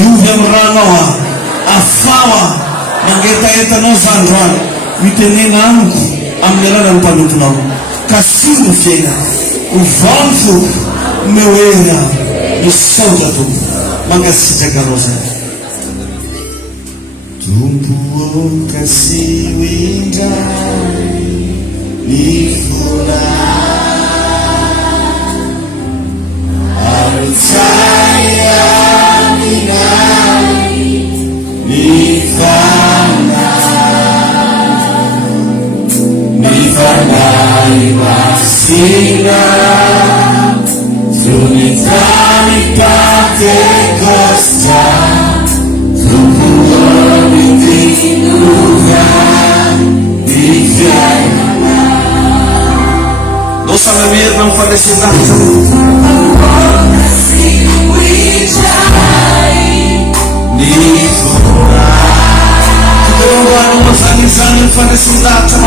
Ranawa, afawa, nangeta no zandwan, mitenena amku, amnelana mpanutunau, kasimu fiena, uvanfu, mewena, nisauta tu, mangasita karosa. Tumbuo kasiwinda, nifuna, arutaya minai, nifana imasina, sunitani kate costa, tumbuo nifana. Dosa lamir ng felicidade. Sangin felicidade.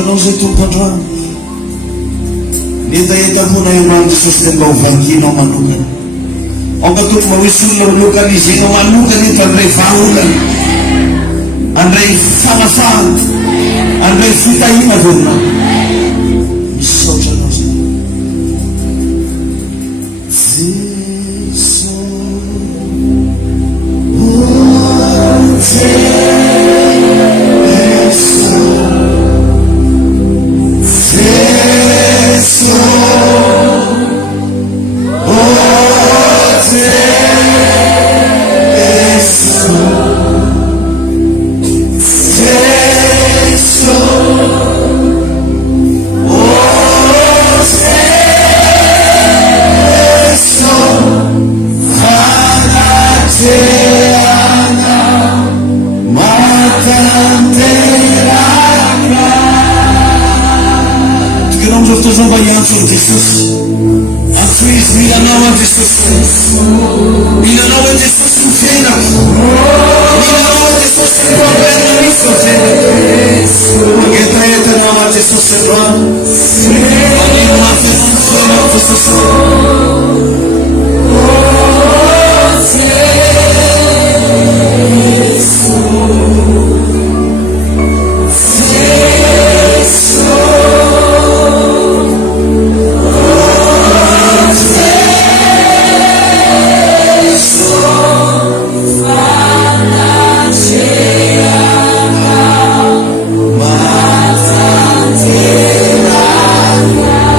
Nós itu padran. Nita muna yung mga sustain ba ufangkin o manukan. O katuk mawisun na lukan ni sino manukan ito Andrei fahukan. Andrei famafang. Andrei fitahin na vuna. Socha nós. Jesus, afis bila nama Jesus, bila nama Jesus sufena, bila nama Jesus kuambia ni sufena, kita yetu nama Jesus sebab, ni mafia nama Jesus. Yeah.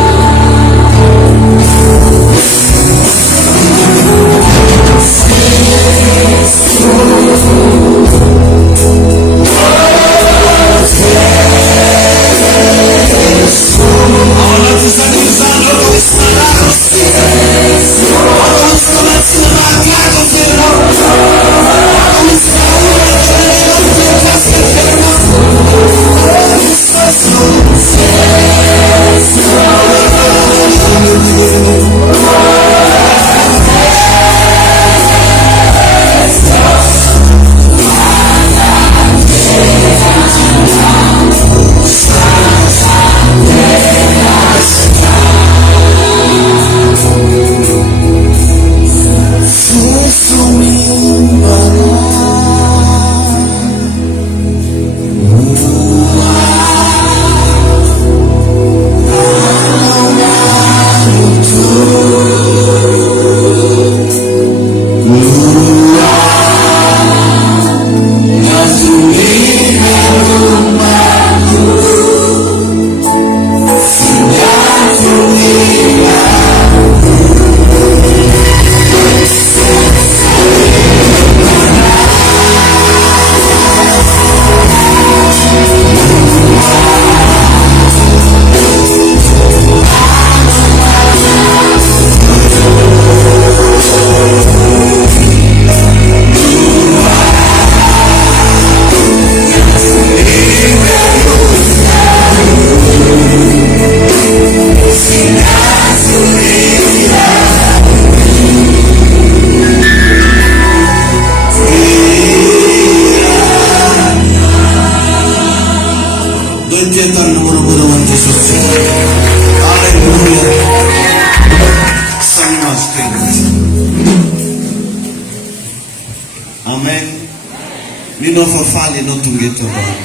Minao fafaly anao tonga eto Androany.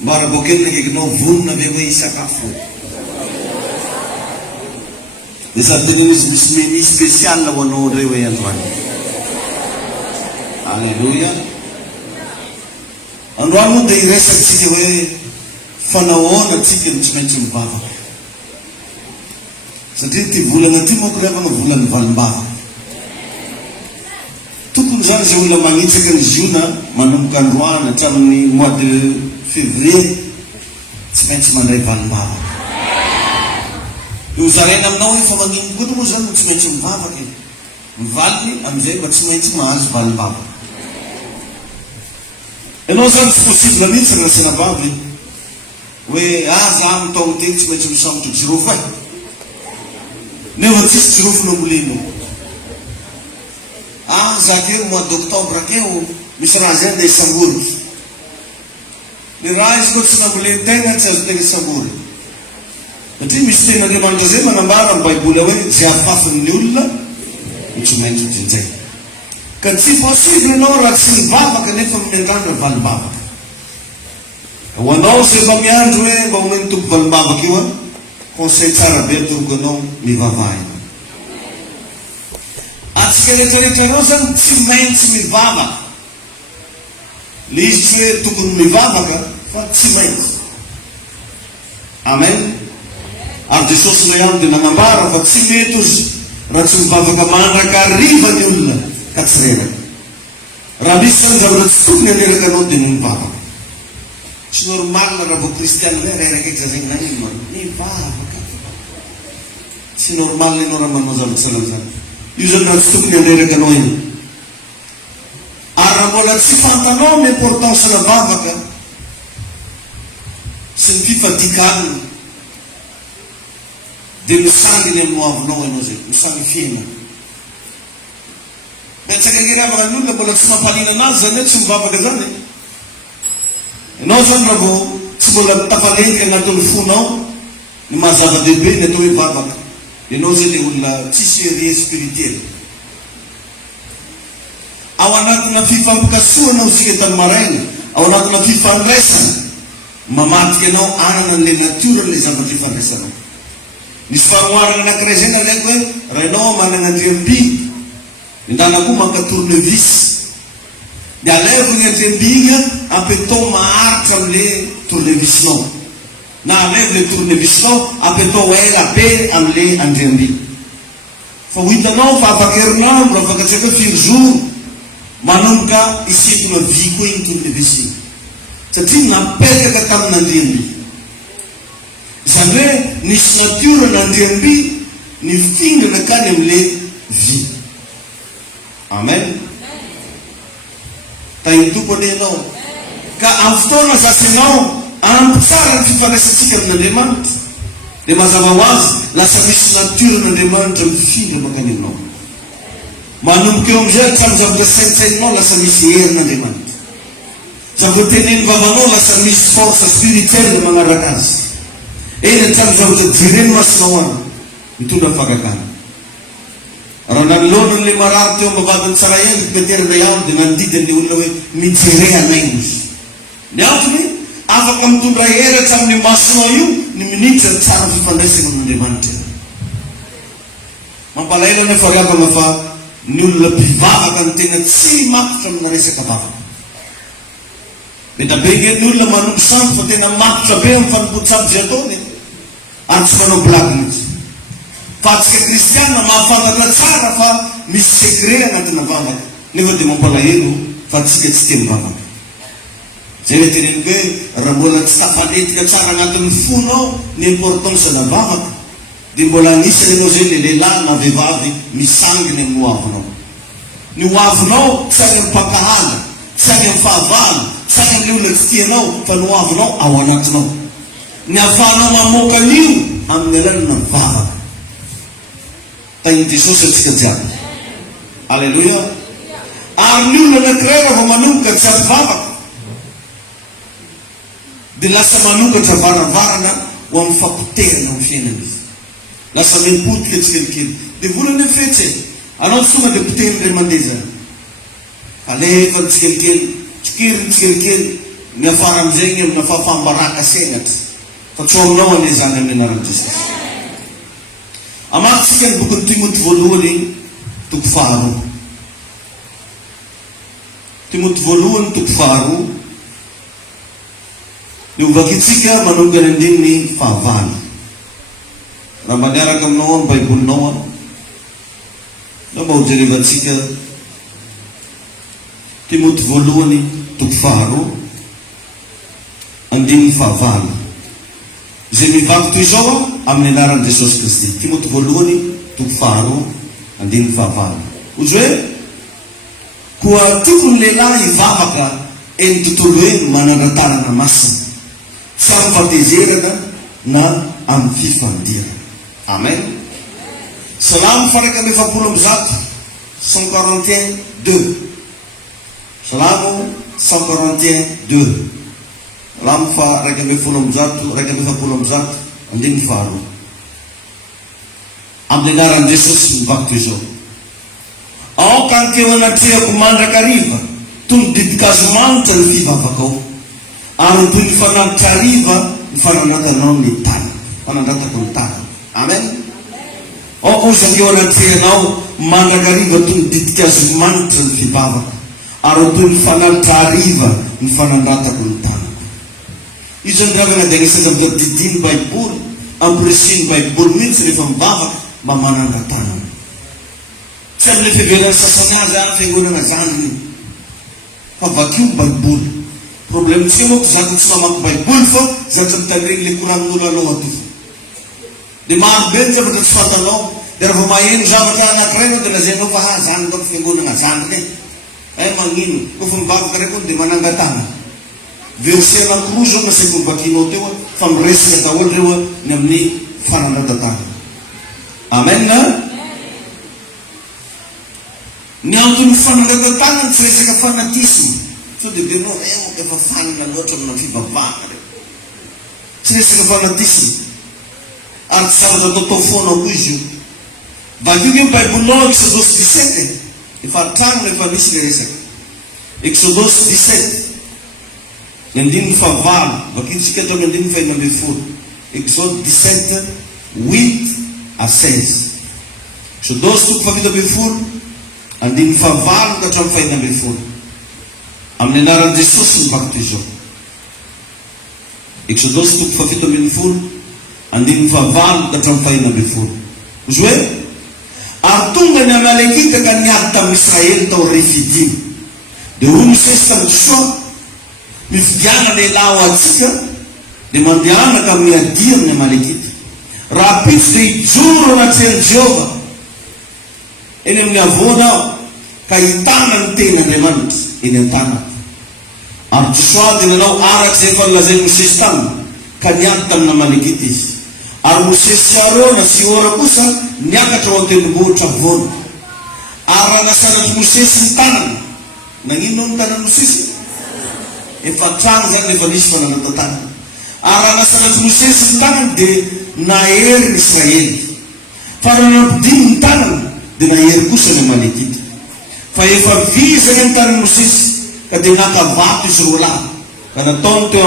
Mbara boakelina kekinao vonona ve hoe isakafo. Dia sady tena misy menu spécial ho anao indray hoe Androany. Alléluia. Androany moa dia iresatsika hoe fanahoana tsika no tsy maintsy mivavaka. Satria ty volana ty moa korevana volany valim-bavaka. Tokony zany izay olona magnitsaka ny ziona manomboka Androany hatramin'ny mois de février tsy maintsy mandray valim-bavaka. Io zaraina aminao hoe fa magnino koa moa zany tsy maintsy mivavaka. Mivaliny amin'izay mba tsy maintsy mahazo valim-bavaka. Ianao zany tsy possible mihitsy raha sena vavy hoe zaho amin'ny taogno teny tsy maintsy misambotra jirofo e. Nefa tsisy jirofo namboleno. Za keo mois d'octobre keo misy raha zay andeha isambory. Le raha izy koa tsy namboleno tegna tsy azo tegna isambory. Satria misy ten'Andriamanitra zay manambara amin'ny Baiboly hoe zay afafin'ny olona no tsy maintsy jinjay. Ka tsy possible anao raha tsy mivavaka nefa miandrandra valim-bavaka. Ho anao zay mba miandro hoe mba omeny tompo valim-bavaka io conseil tsara be atoroko anao mivavahy. Atsika rehetrarehetra anao zany tsy maintsy mivavaka. Le izy tsy hoe tokony mivavaka fa tsy maintsy. Amen. Ary Jesosy ilay andro dia nanambara fa tsy mety ozy raha tsy mivavaka mandrakariva ny olona ka tsy reraka. Raha misy zany zavatra tsy tokony haneraka anao dia mivavaka. Tsy normalna raha vao kristiana hoe reraka eky zazegny na ino mivavaka. Tsy normalna ianao raha manao zavatra zany. Io zany raha tsy tokony haneraka anao iny. Ary raha mbola tsy fantanao ny importance na vavaka sy ny fifadikanina dia misanginy amin'ny hoavinao ianao zay, misangy fiaina. Betsaka ngiravaka ny olona mbola tsy mampalina anazy zany hoe tsy mivavaka zany. Ianao zany raha vao tsy mbola tafaletika agnatin'ny fonao ny mahazava-dehibe ny atao hoe vavaka. Ianao zay le olona tsisy herie spirituel. Ao anatina fifampikasoana sika tamin'ny maraina, ao anatina fifandraisana, mamatika anao anana an'le natiora le zavatra ifandraisanao. Nisy fanoharana anankiray zay nalaiko hoe raha ianao manana andriam-by, indana koa manka tournevis, dia alaivo ny andriam-by igny ampetao maharitra amin'le tournevisinao. Na alaivo le tournevisinao ampetao ela be amin'le andriam-by. Fa ho hitanao fa afaka herinandro, afaka tsy hoe firy jour manomboka isekona vy koa iny tournevis iny. Satria napetaka tamin'andriam-by. Zany hoe nisy natiora n'andriam-by nifingana kany amin'le vy. Amen. Tainy tompony ianao. Ka amin'ny fotoana zasinao ampy tsara ny fifandraisantsika amin'Andriamanitra. Dia mazava ho azy lasa misy natiora n'Andriamanitra mifindra makany aminao. Manomboka eo amin'izay hatramin'ny zavatra saintsainao lasa misy herin'Andriamanitra. Zavatra teneny vavanao lasa misy force spirituelle magnaraka azy. Eny hatramin'ny zavatra jireny masinao any mitondra fagakana. Raha nanolona n'le marary teo ambavadiny tsara endrika peterina ihany dia nandidy an'le olona hoe mijere anainy izy. Ny antony afaka mitondra hery hatramin'ny masonao io ny minitra tsara fifandraisana amin'Andriamanitra. Mampalahelo nefa riabana fa ny olona mpivavaka ny tena tsy matotra amina resaka vavaka. Beta be ny olona manombo sambo fa tena matotra be amin'ny fanompotsabo zay ataony ary tsy manao blague mihitsy. Fa atsika kristiana mahafantatra tsara fa misy secret anatina vavaka. Nefa dia mampalahelo fa atsika tsy tia mivavaka. Zay hoe teneniko hoe raha mbola tsy tafaletika tsara anatin'ny fonao ny importance na vavaka dia mbola anisany ianao zay le lehilahy na vehivavy misanginy amin'ny hoavinao. Ny hoavinao tsy any amin'ny mpankahana, tsy any amin'ny fahavalo, tsy any amin'ny olona tsy tianao, fa ny hoavinao ao anatinao. Ny ahafahanao mamoaka an'io amin'ny alalana vavaka. Tain'i Jesosy atsika jiaby. Alleluia. Ary ny olona anankiray raha vao manomboka tsy aty vavaka dia lasa manokatra varavarana ho amin'ny fampiterana amin'ny fiainana izy. Lasa mipotika tsikelikely. Dia volana fetsy anao tsonga dia potehiny iray mandeha zany. alefa tsikelikely miafara amizegny amina fafambaraka senatra fa tsy aminao ane zany amin'ny anaran'i Jesosy. Amakintsika ny bokin'ny Timoty voalohany toko faharoa. Timoty voalohany toko faharoa. Io vakitsika manongany andininy fahavalo. Raha maniaraka aminao ny baibolinao na mba hojerevantsika Timoty voalohany toko faharoa andininy fahavalo. Zay mivaky toy izao amin'ny anaran'i Jesosy Kristy. Timoty voalohany toko faharoa andininy fahavalo. Ozy hoe koa tokony lehilahy hivavaka eny tontolo hoe manandratanana masina, tsy amin'ny fahatezerana na amin'ny fifandirana. Amen. Salamo faraka amin'ny efapolo amby zato 141:2. Salamo 141:2. Salamo raika ambin'ny folo amby zato, raika ambin'ny efapolo amby zato andininy faharoa. Amin'ny anaran'i Jesosy mivaky toy izao: aoka ankeo anatrehako mandrakariva toy ny didikazo manitra ny fivavakao, ary toy ny fanavitra hariva ny fanandratanao ny tany, fanandratako ny tany. Amen. Aoka ozy ankeo anatrehanao mandrakariva toy ny didikazo manitra ny fivavaka, ary toy ny fanavitra hariva ny fanandratako ny tany. Izy zany ravana dia anisaka amin'ny didiny baiboly, ampirisiny baiboly mihitsy rehefa mivavaka mba manandratana. Tsy amin'ny fivelany sasany azy any fiangonana zany fa vakio baiboly. Problemtsika moa ko zato tsy mamaky baiboly fa zato mitandregny le koranin'olo aloha ato. Dia maro be ny zavatra tsy fantanao, dia raha vao maheno zavatra anankiray anao dia lazainao fa zany doko fiangonana zany magnino kofa mivavaka ray koa dia manangatana. Verset anankiroa zao nasaiko mivakinao teo fa miresaka daholo reo ny amin'ny fanandratatana. Amen. Ny antony fanandratatana tsy resaka fanatisma. So dia benao efa fanina loatra amina fivavahana reo. Tsy resaka fanatisma. Ary tsy zavatra atao foanao koa izy io. Vakio ny baibolinao Exodus 17. Efa trano efa misy le resaka. Exodus 17. Andininy fahavalo. Vakitsika atao andininy fahaenina ambin'ny folo. Exode 17:8-16. Exodus toko fafito ambin'ny folo andininy fahavalo ka hatramin'ny fahaenina ambin'ny folo. Amin'ny anaran'i Jesosy mivaky toy izao. Exodus toko fafito ambin'ny folo andininy fahavalo ka hatramin'ny fahaenina ambin'ny folo. Izy hoe ary tonga ny Amalekita ka niady tamin'ny Israely tao Refidim. Dia hoy Mosesy tamin'ny Joshua: mifidiana lehilahy ho atsika dia mandehanaka amin'ny adia amin'ny Amalekita. Raha pitsy dia hijoro anatrehany Jehova eny amin'ny avoana aho ka hitana ny tenin'Andriamanitra eny an-tanako. Ary Joshua dia nanao araka izay efa nolazainy Mosesy taminy ka niady tamin'ny Amalekita izy. Ary Mosesy sy Arona sy Ora kosa niakatra ao an-tendrombohitra avoana. Ary raha nasanatry Mosesy ny tanany, nagnino ny tanany Mosesy? Efa trano zany efa nisy fanandratatana. Ary raha nasanatry Mosesy ny tanany dia nahery ny Israely. Fa raha nampidiny ny tanany dia nahery kosa ny Amalekita. Fa efa vizany ny tanany Mosesy ka dia nakavato izy roa lahy ka nataony teo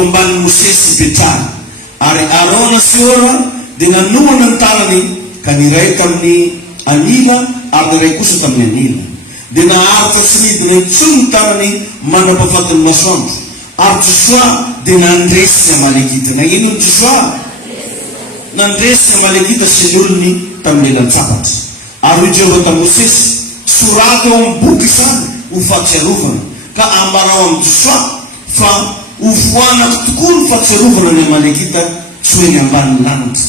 ambanin'ny Mosesy ipetrahany. Ary Arona sy Ora dia nanohana ny tanany ka ny iray tamin'ny anila ary ny iray kosa tamin'ny anila. Dia naharitra sy nidina intsony ny tanany manampahafatin'ny masoandro. Ary Joshua dia nandresy ny Amalekita. Nagnino ny Joshua? Nandresy ny Amalekita sy ny olony tamin'ny elan-tsapatra. Ary hoy Jehova tamin'ny Mosesy: soraty eo amin'ny boky izany ho fahatsiarovana, ka ambarao amin'ny Joshua fa hofoanako tokoa ny fahatsiarovana ny Amalekita tsy hoe ny ambanin'ny lanitra.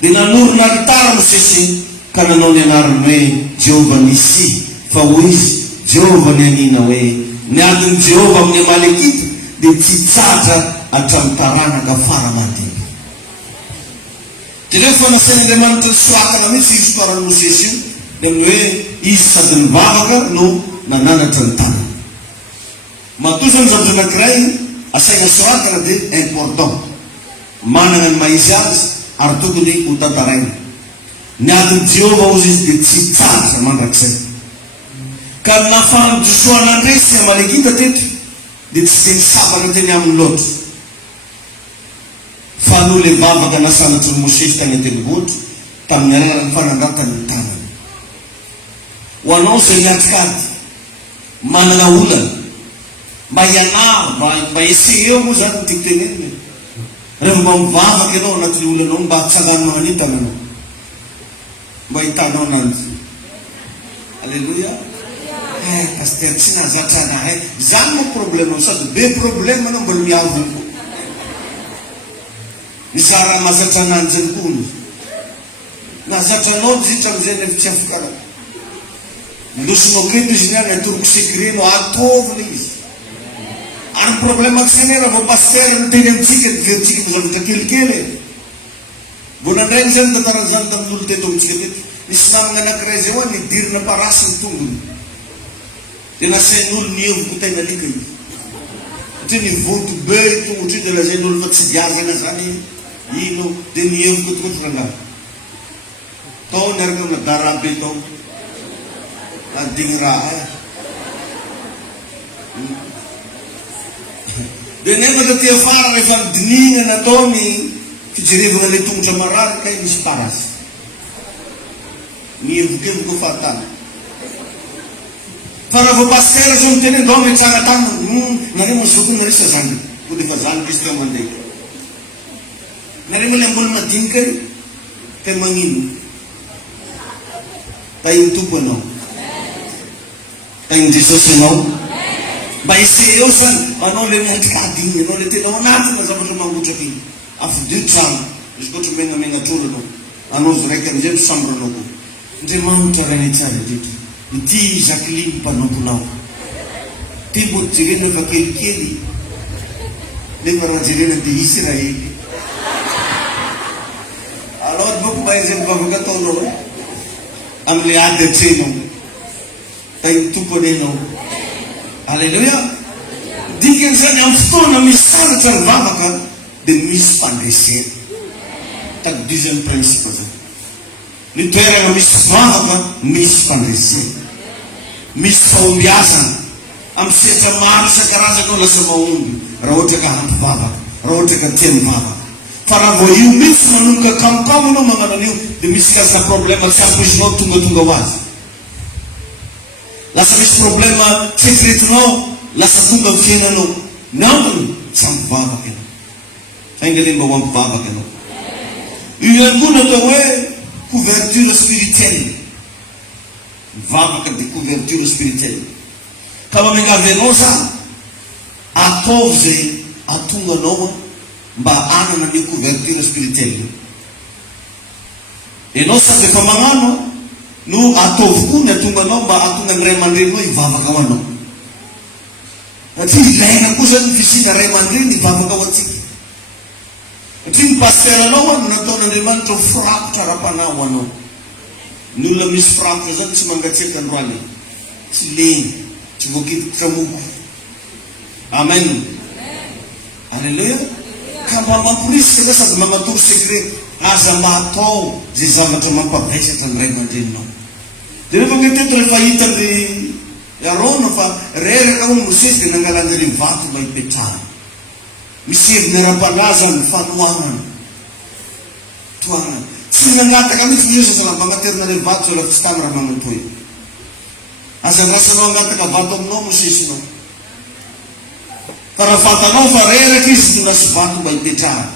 Dia nanorona gitara Mosesy ka nanao ny anarany hoe Jehova Nisi. Fa hoy izy Jehova ny anina hoe niadiny Jehova amin'ny Amalekita dia tsy tsatra hatramin'ny taranaka fara-madinika. Dia rehefa nasain'Andriamanitra ny soratana mihitsy izy soaran'ny Mosesy io dia amin'ny hoe izy sady nivavaka no nananatra ny tanany. Matoa zany zavatra anankiray asaina soratana dia important, manana ny maizy azy ary tokony ho tantaraina. Niadiny Jehova ozy izy dia tsy tsatra mandrakizay. ka nafahandrosoana ndray sy Amalekita teto dia tsy teny sabaka teny amin'ny loatra fa no le vavaka nasanatry ny Mosesy tany an-tendrombohitra tamin'ny alalan'ny fanandrantany ny tanany. Ho anao izay miatrikady manana olana mba hianà mba eseo moa zany ny tiako tenenina rehefa mba mivavaka ianao anatin'ny olanao mba hatsangano magnan'entana anao mba hitanao ananjy. Alleluia. Pasteur tsy nazatra anahy zany moa problème sady be problème anao mbola miavoko mizara mazatra ananjy ny koa nazatra anao zitra am'izay nefa tsy afaka ndosonao keto izy niany atoroko secret no ataovina izy ary problème aksany raha vao pasteur niteny amitsika diveritsika mo zavatra kelikely mbola ndrainy zany tantarany zany tamin'olo teto amitsika teto nisy namagna anakiray zay hoa nidirina parasy ny tongony dia nasain'olo nievoko tena alika izy satria nivoto be tongotry dia lazain'olo fa tsy diazana zany ino dia nievoko tokotra rangahy tao niaraka amina darabe tao adigny raha dia nefa taty afara rehefa midinina natao ny fijerevana le tongotra marary kay misy parasy nievokevoko fahatana fa raha vao pasteur zao miteny ndao mitranga tana nare mazoko narisa zany ko defa zany kristo mandeha nare moa le ambolo madinika te magnino tainy tompo anao tainy Jesosy anao mba ese eo zany anao le miatrikady igny anao le tenao anatina zavatra mangotraky igny afidio trano izy koatra megnamenatrolo anao zo raiky amizay misambranao ko Andriamanitra rainy tsara rehetra ity Jacqueline mpanomponao ty mbo jerena efa kelikely nefa raha jerena dia isy raha ely alors boko mba izay mivavaka ataonao am'le ady atrenao tainy tompony anao. Alleluia. Dikany zany amin'ny fotoana misy sanatra ny vavaka dia misy fandresena tagdizany principe zany ny toerana misy vavaka misy fandresena misy fahombiazana amin'ny setra maro isan-karazana ao lasa mahomby raha ohatra ka hampy vavaka raha ohatra ka tia ny vavaka fa raha vao io mitsy manomboka kamokamo anao magnano an'io dia misy karazana problème tsy ampoizinao tonga ho azy lasa misy problème tsy eritreretinao lasa tonga amin'ny fiainanao miantony tsy ampivavaka ianao sainga le mba ho ampivavaka ianao io ihany koa natao hoe couverture spirituelle mivavaka dia couverture spirituelle ka mamengavy anao zany ataovy zay atonga anao mba anana ny couverture spirituelle ianao sady efa magnano no ataovy koa ny atonga anao mba atonga ny ray aman-drenao hivavaka ao anao satria ilaina koa zany fisina ray aman-dreny hivavaka ao atsika satria ny pasteur anao no nataon'Andriamanitra ho firakotra ara-panahy ho anao ny olona misy firakotra zany tsy mangatsiaka androany tsy leny tsy voakitikotra moko amen. Alleluia. ka mba mamporisika za sady mamatory secret aza mba atao zay zavatra mampavesatra ny ray aman-dreninao dia rehefa ngeteto rehefa hitany arona fa reraka ho Mosesy dia nangalany vato mba hipetrahana misy heviny ara-panahy ny fanohanana tohanana tsy nangataka mitsy Mosesy zala magnaterina le vato zala tsy tany raha magnantoy azarasanao angataka vato aminao Mosesy nao fa raha fatanao fa reraka izy no nasy vato mba hipetrahana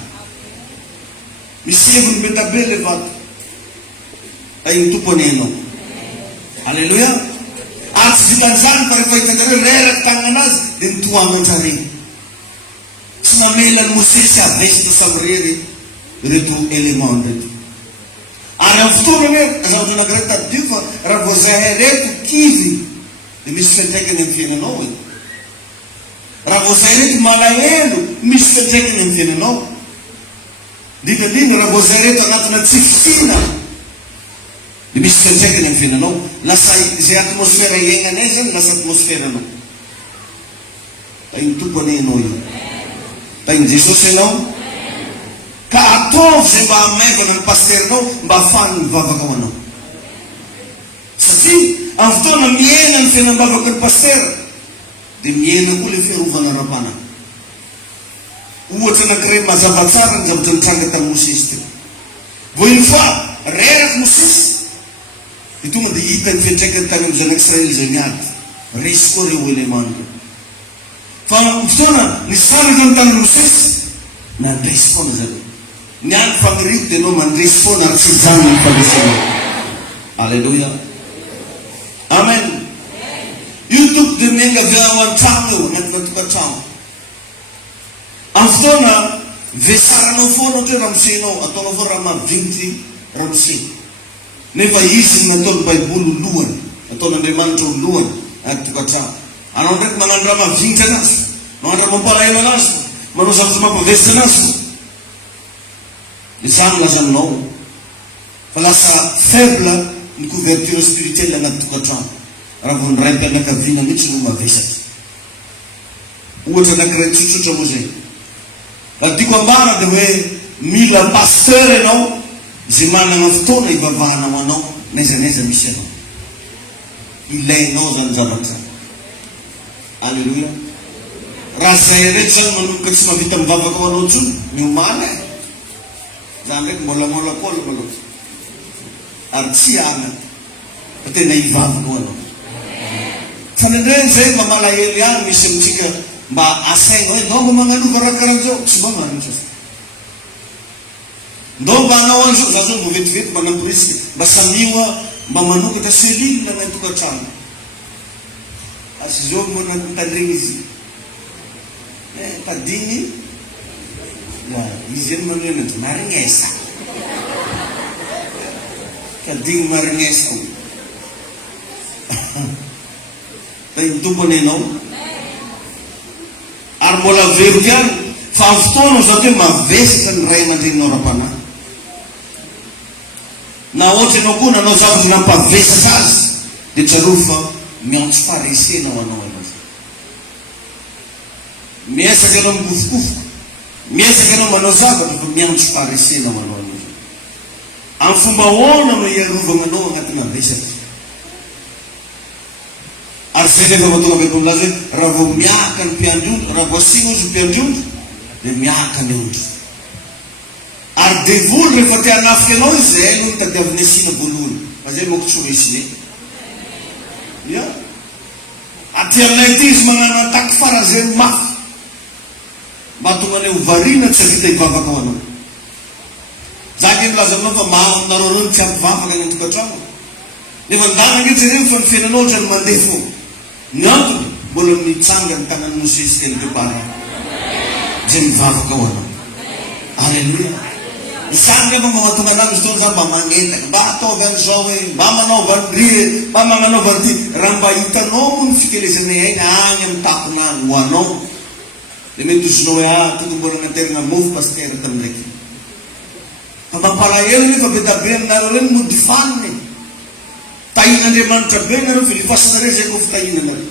misy heviny betabe le vato tainy tompony anao. Alleluia. Ary tsy vitan'izany fa rehefa hitanjareo reraka tagnanazy dia nitohanan-jareo tsy mamela ny Mosesy avesitra samirery reto élément reto ary amin'ny fotoana hoe zavatra anakiray tadio fa raha vao zahay reto kivy dia misy fiantraikany amin'ny fiainanao raha vao zahay reto malahelo misy fiantraikany amin'ny fiainanao indrindrandrindra raha vao zahay reto anatina tsifitsina dia misy fiantraikany amin'ny fiainanao lasa zay atmosfera iaignanay zany lasa atmosfera anao tainy tompony anao io tainy Jesosy anao ka ataovy zay mba amaivana ny pasteuranao mba ahafahany mivavaka ao anao satria Ang fotoana miaina ny fiainam-bavaky ny paster, dia miaina koa ilay fiarovana ara-pana. Ohatra anankiray mazava tsara ny zavatra nitranga tamin'ny Mosesy teo. Vao iny fa reraky Mosesy, dia tonga dia hita ny fiantraikany tany amin'ny zanak'Israely izay miady. Resy koa ireo elemandro. Fa fotoana nisaraka ny tanan'ny Mosesy, nandresy foana zareo. Ny andro fagniriako dia anao mandresy foana ary tsy hijanona ny faharesana. Alleluia. Amen. Io toko dia miainga avy ao an-trano eo, anaty tokantrano. Amin'ny fotoana vesaranao foana ohatra hoe ramoseinao, ataonao foana raha mavinity ramosey. Nefa izy no nataony Baiboly lohany, ataon'Andriamanitra ho lohany anaty tokantrano. Anao ndraiky manano raha mavinitra anazy, manano raha mampalahelo anazy, manao zavatra mampavesitra anazy. Dia zany lazanao fa lasa faible ny couverture spirituelle anaty tokantrano. Raha vao nyray mpianakaviana mihitsy no mavesatra. Ohatra anankiray tsotsotra moa zay. Raha tiako ambara dia hoe mila pasteur ianao izay manana fotoana ivavahanao anao naizanaiza misy anao. Ilainao zany zavatra. Alleluia. Raha zay rehetra zany manomboka tsy mahavita mivavaka ho anao intsony, miomana e. Zany ndraiky mbola molakola maloha. Ary tsy ana. Fa tena hivavaka ho anao. Fa nendreny zay mba malahelo ihany misy amintsika mba asaina hoe ndao mba magnanova raha karan'izao. Tsy mba manano zao. Ndao mba hanao an'izao, za zao mbo vetivety mba namporisika, mba samioa mba manokatra selina na tokantrano. Asy zao mona mitandregny izy. Tadigny. Izy eny manoena marignesa. Tadigny marignesa. Fa iny tompony ianao. Ary mbola veriko ihany, fa amin'ny fotoana zato hoe mavesatra ny ray aman-dreninao ra-panahy. Na ohatra ianao koa nanao zavatra nampavesatra azy, dia tsaroa fa miantso faresenao anao anazy. Miesaka ianao mikofokofoka, miesaka ianao manao zavatra fa miantso faresenao anao anazy. Amin'ny fomba ahoana no iarovana anao agnaty mavesatra. Ary zay rehefa mahatonga Baiboly milaza hoe raha vao miaka ny mpiandry-ondry, raha vao asiana ozy ny mpiandry-ondry, dia miaka ny ondry. Ary devoly rehefa te hanafika anao izy, zay aloha nitadiaviny asiana voalohany. Fa zay moko tsy ho resy ne. Ia. Aty aminay ity izy magnano ataky farazeny mafy. Mba tonga anay ho variana tsy vita hivavaka ho anao. Zany milaza aminao fa mahaminareo reo ny tsy hampivavaka ny tokantrano. Nefa ndana ngetra ireo fa ny fiainanao ohatra ny mandeha foana. Ny antony mbola mitsanga ny tanan'ny Mosesy teny depara. Zay mivavaka ho anao. Alleluia. Isany rehefa mahatonga anao izy fotoana zany mba magnetaka, mba ataovy an'izao hoe, mba manaova an'ry, mba magnanaova an'ity. Raha mba hitanao moa ny fikelezanay aina agny amin'ny taponany ho anao. Dia mety ozinao hoe toko mbola naterina mofo paster tamin'ndraiky. Fa mampalahelo nefa be dabe aminareo reny mody faniny. Tahin'Andriamanitra be nareo fa lifasinareo zay koa fitahinanareo.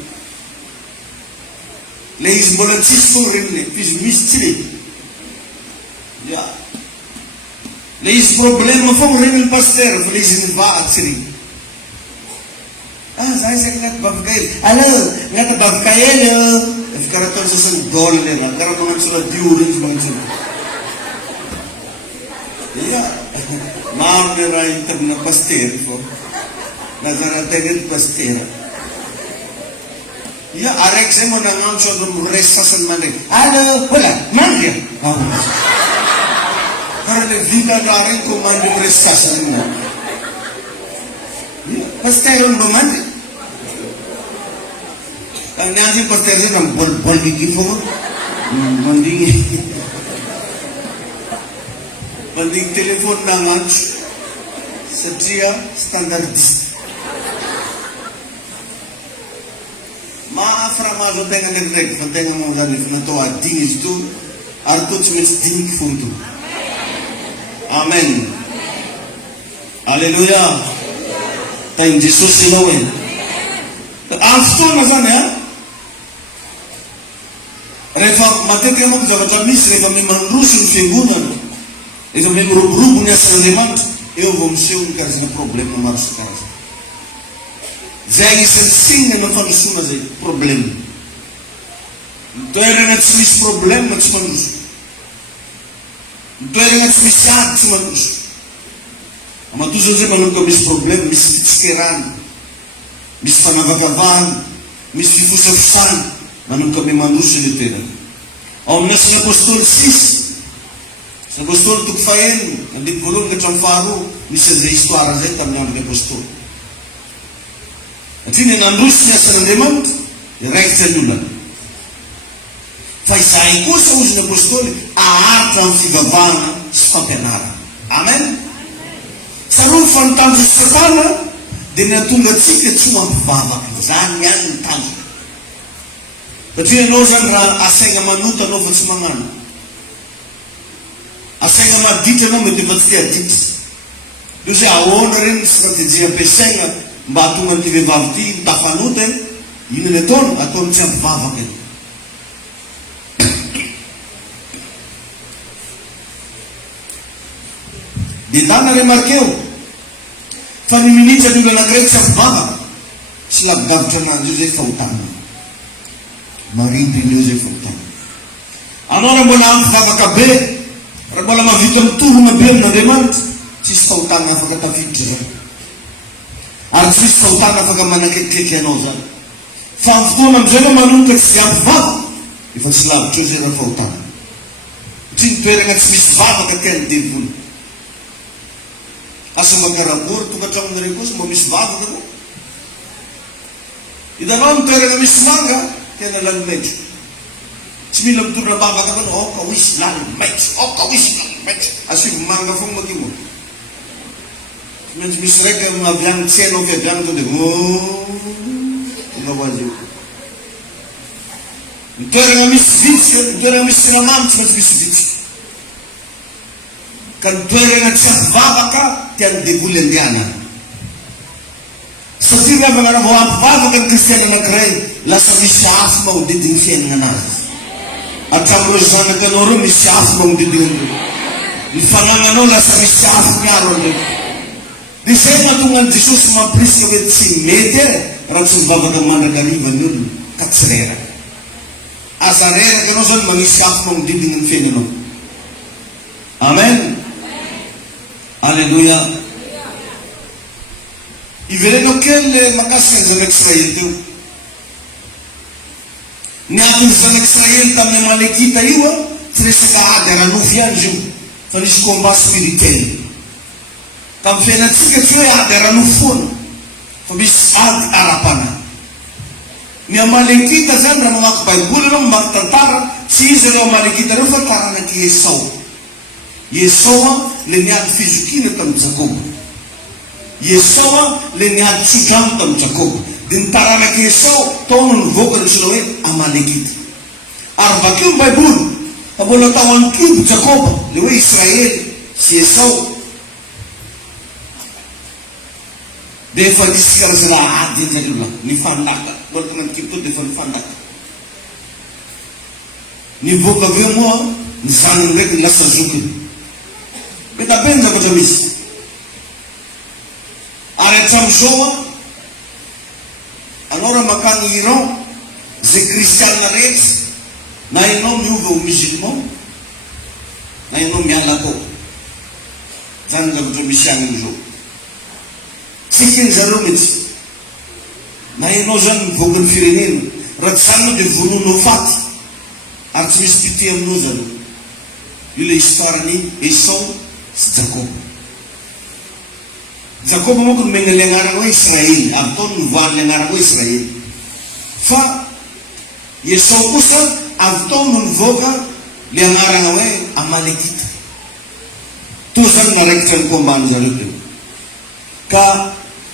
Le izy mbola tsisy fô reniny, izy misy tsy le. Ya. Le izy problème fô reniny paster, fa le izy mivahatsy reny. Zahay saky ngnaty bavaka hely. Allô, ngnaty bavaka hely efa karaha ataony sasany dôle le raha, karaha magnantsola dio reny izy magnantsola. Ya. Maro le raha hita amina paster fô. Nazarategna ny pastera. Ia, araiky zay moa nagnantso andro resy sasany mandray. Allô, hola, mandry. Karaha le vita raha regny ko mandry resy sasany na. Pastera mba mandry. Ny andro iny pastera zay nambolibol gigi foana. Mandigny. Mandigny telefony nagnantso. Satria standardiste. Maafra mahazo an-tegna ndraikidraiky fa tegna moa zany efa natao adigny izy to ary to tsy maintsy diniky fony to. Amen. Alleluia. Tain'i Jesosy ianao e. Amin'ny fotoana zany rehefa matetika ianao zavatra misy rehefa me mandroso ny fiangonana, rehefa me miroborobo ny asan'Andriamanitra, eo vao miseho ny karazana problème maro sy karazana. zay anisan'ny signe na fanosoana zay problème. Toerana tsy misy problème tsy manoso. Toerana tsy misy ady tsy manoso. Amatozany zay manomboka misy problème, misy fitsikirana, misy fanavakavahana, misy fifosafosana, manomboka ame manoso le toerana. Ao amin'ny Asiny Apôstôly 6, Asiny Apôstôly toko fahaenina, andimy voalohany ka hatramin'ny faharoa, misy an'izay histoire zay tamin'ny andron'ny apôstôly. Satria ny nandroso ny asan'Andriamanitra, iraikitra ny olona. Fa izay kosa ozy ny apôstôly aharitra amin'ny fivavahana sy fampianarana. Amen. Sarova fa ny tanjo sy Satana dia ny atonga atsika tsy mampivavaka. Zany ihany ny tanjo. Satria ianao zany raha asaina manota anao fa tsy magnano. Asaina maditra anao mety efa tsy te aditra. Io zay ahoana reny ny stratégie ampiasaina mba hatonga an'ity vehivavy ity tafanota, ino ny ataony? Ataony tsy ampivavaka iny. Dia ndana remarkeo fa ny minitra ny olona anankiray tsy ampivavaka, tsy lavidavitra ananjy io zay fahotana. Marindrina io zay fahotana. Anao raha mbola ampivavaka be, raha mbola mavita mitorona be amin'Andriamanitra, tsisy fahotana afaka tafiditra zany. Ary tsisy fahotana afaka manakekikeky anao zany. Fa amin'ny fotoana amin'izay anao manomboka tsy ampivavaka, efa tsy lavitra eo zay raha fahotana. Satria ny toerana tsy misy vavaka tiany devoly. Asa makarakory tokantramonareo kosa mba misy vavaka koa. Hitanao ny toerana misy manga tena lany maitso. Tsy mila mitorona bavaka fa oka hoisy lany maitso, oka hoisy lany maitso. Asivy manga fogna makimo. Maintsy misy raika avy any tsy hainao avy any to dia tonga ho azy eo. Ny toerana misy vitsy, ny toerana misy siramamy tsy maintsy misy vitsy. Ka ny toerana tsy ampivavaka tiany devoly andehanana. Satria avana raha vao ampivavaka ny kristiana anankiray, lasa misy afo mahodidiny ny fiainana anazy. Hatramin'ireo zanaka anao reo misy afo mahodidiny an'ireo. Ny fanagnanao lasa misy afo miaro an'ireo. Dia izay mahatonga an'i Jesosy mampirisika hoe tsy mety raha tsy mivavaka mandrakariva ny olona ka tsy reraka. Aza reraka anao zany magnisy afo mahodidiny ny fiainanao. Amen. Alléluia. Iverenao kely makasika ny zanak'Israely teo. Ny aton'ny zanak'Israely tamin'ny Amalekita io tsy resaka ady ara-nofo ihany izy io, fa nisy combat spirituel. Tamin'ny fiainantsika tsy hoe ady ara-nofo foana, fa misy ady ara-panahy. Ny Amalekita zany raha mamaky baiboly anao mamaky tantara, tsy izy ireo Amalekita reo fa taranaky Esau. Esau le niady fizokina tamin'ny Jakobo. Esau le niady tsodrano tamin'ny Jakobo. Dia ny taranaky Esau taona nivoaka nisona hoe Amalekita. Ary bakeo ny baiboly fa mbola tao any kibo Jakobo le hoe Israely sy Esau. Dia efa nisy karazana ady iny zareo lahy, nifandaka. Mbola tonga ny kibo to dia efa nifandaka. Nivoaka aveo moa ny zanany ndraiky ny lasa zokiny. Metabe ny zavatra misy. Ary hatramin'izao anao raha makany Iran, zay kristianina rehetra, na ianao miova ho musulman, na ianao miala tao. Zany ny zavatra misy any amin'izao. Tsy ekeny zareo mihitsy. Na ianao zany mivoaka ny firenena, raha tsy zany dia vononao faty, ary tsy misy pité aminao zareo. Io le histoirany Esau sy Jakobo. Jakobo moa no megna le agnarana hoe Israely, avy tao no nivoany le agnarana hoe Israely. Fa Esau kosa avy tao no nivoaka le agnarana hoe Amalekita. To zany naraikitra ny kombany zareo teo. Ka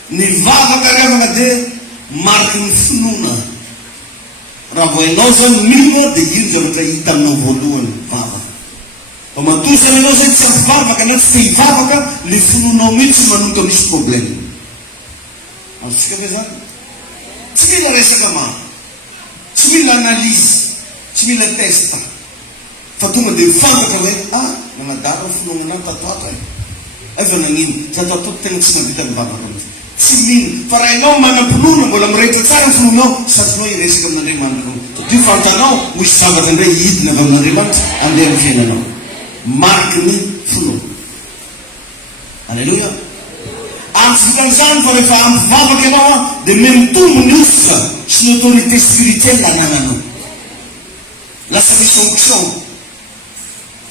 nivavaka revaka dia mariky ny finoana. Raha vao ianao zany mino dia ino zavatra hita aminao voalohany vavaka. Fa matosana anao zay tsy ampivavaka na tsy te hivavaka, le finoanao mihitsy manomboka misy problème. Azontsika ve zany? Tsy mila resaka maro, tsy mila analyse, tsy mila testa. Fa tonga dia mifantatra hoe nanadara finoanana tatoato efa nagnino, za tatoato tegna tsy mahavita mivavaka amin'izay. tsy mino fa raha ianao manam-pinoana mbola mirehetra tsara fononao satrinao iresaka amin'Andriamanitra dia fantanao misy zavatra indray hidina avy amin'Andriamanitra andeha amin'ny fiainanao mariky ny finoana. Alleluia. Antsikan'izany fa rehefa ampivavaka ianao dia mitombo ny osika sy ny autorité spirituelle anananao. Lasa misy onction.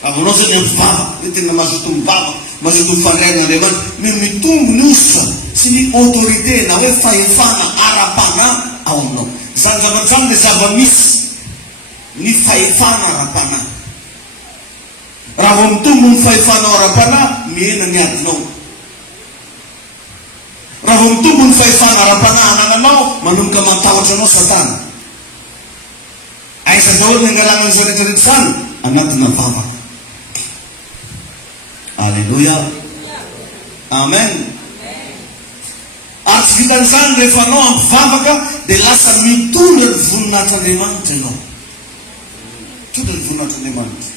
Avonao zany ampivavaka, dia tena mazoto mivavaka, mazoto mifandray amin'Andriamanitra, mitombo ny osika sy ny autorité na hoe fahefana ara-pana ao aminao. Zany zavatra zany dia zava-misy ny fahefana ara-pana. Raha vao mitombo ny fahefana ara-pana, mihena ny adinao. Raha vao mitombo ny fahefana ara-pana anananao, manomboka matahotra anao Satana. Aiza daholo ny angalana ny rehetrarehetra zany anatina vavaka. Alleluia. Amen. Ary tsy vitan'izany rehefa anao ampivavaka dia lasa mitondra ny voninahitr'Andriamanitra ianao. Mitondra ny voninahitr'Andriamanitra.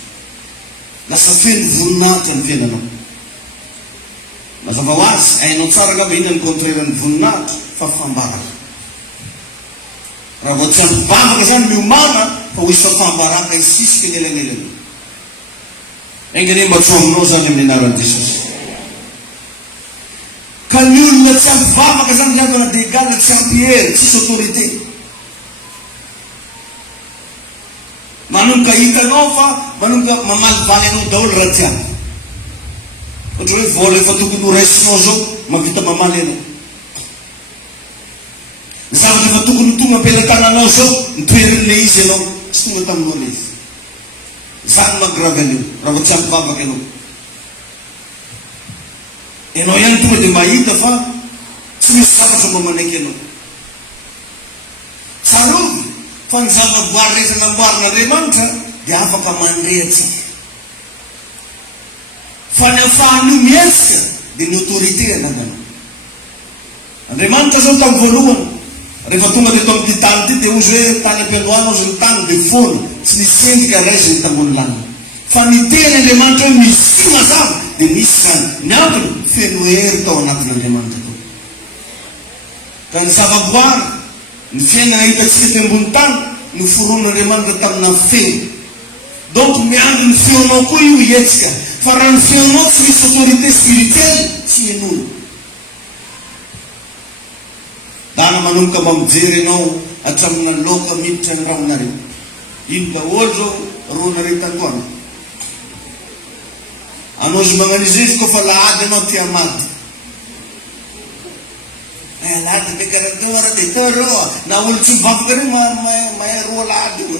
Lasa feno voninahitra ny fiainanao. Mazava ho azy, hainao tsara angamba inona ny contraire ny voninahitra fa fambaraka. Raha vao tsy ampivavaka zany miomana fa ho isy fambaraka isisika ny elanelana. Engany mba tsy aminao zany amin'ny anaran'i Jesosy. Ka ny olona tsy ampivavaka zany miavana dia egale tsy ampihery, tsisy autorité. Manomboka hitanao fa manomboka mamalivaly anao daholo raha tiana. Ohatra hoe vola efa tokony ho raisinao zao mahavita mamaly anao. Zavatra efa tokony tonga ampelantananao zao nitoerin'ilay izy ianao tsy tonga taminao ilay izy. Zany magravy anao raha vao tsy ampivavaka ianao. Ianao ihany tonga dia mahita fa tsy misy zavatra mba manaiky ianao. Tsarovy fa ny zavaboary rehetra namboarin'Andriamanitra dia afaka mandrehatra. Fa ny ahafahan'io mihetsika dia ny autorité anananao. Andriamanitra zao tamin'ny voalohany rehefa tonga teto amin'ity tany ity dia ozy hoe tany ampiandohana ozy ny tany dia foana tsy nisy endrika raisy ny tambony lanina. Fa ny teny Andriamanitra hoe misy mazava dia misy zany. Ny antony feno hery tao anatin'Andriamanitra tao. Ka ny zavaboary ny fiainana hitantsika teo ambony tany noforon'Andriamanitra tamina feo. Donc miandry ny feonao koa io hetsika. Fa raha ny feonao tsy misy autorité spirituelle tsy henoina. Dana manomboka mamijery ianao atramina loka miditra ny ramonareo. Ino daholo zao ronareo tandoana. Anao zy magnanizy izy koa fa lahady ianao tia mady. Lahady be karadora dia toroa na olo tsy mivavaka reo mahay roa lahady io.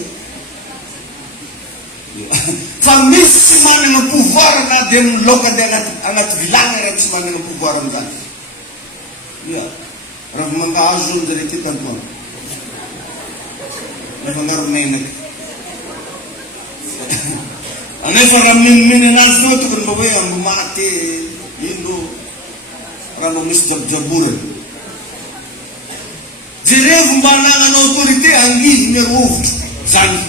Fa misy tsy manana pouvoir na dia amin'ny loka dia anaty vilany raha tsy manana pouvoir amin'izany. Raha mangahazo zao nizare ty tantoana. Mifangaro menaka. Anefa raha miniminy anazy teo tokony mba hoe ambomaty ino raha mba misy jabojaborany. Jerevo mba ananana autorité angivy ny rovotro zany.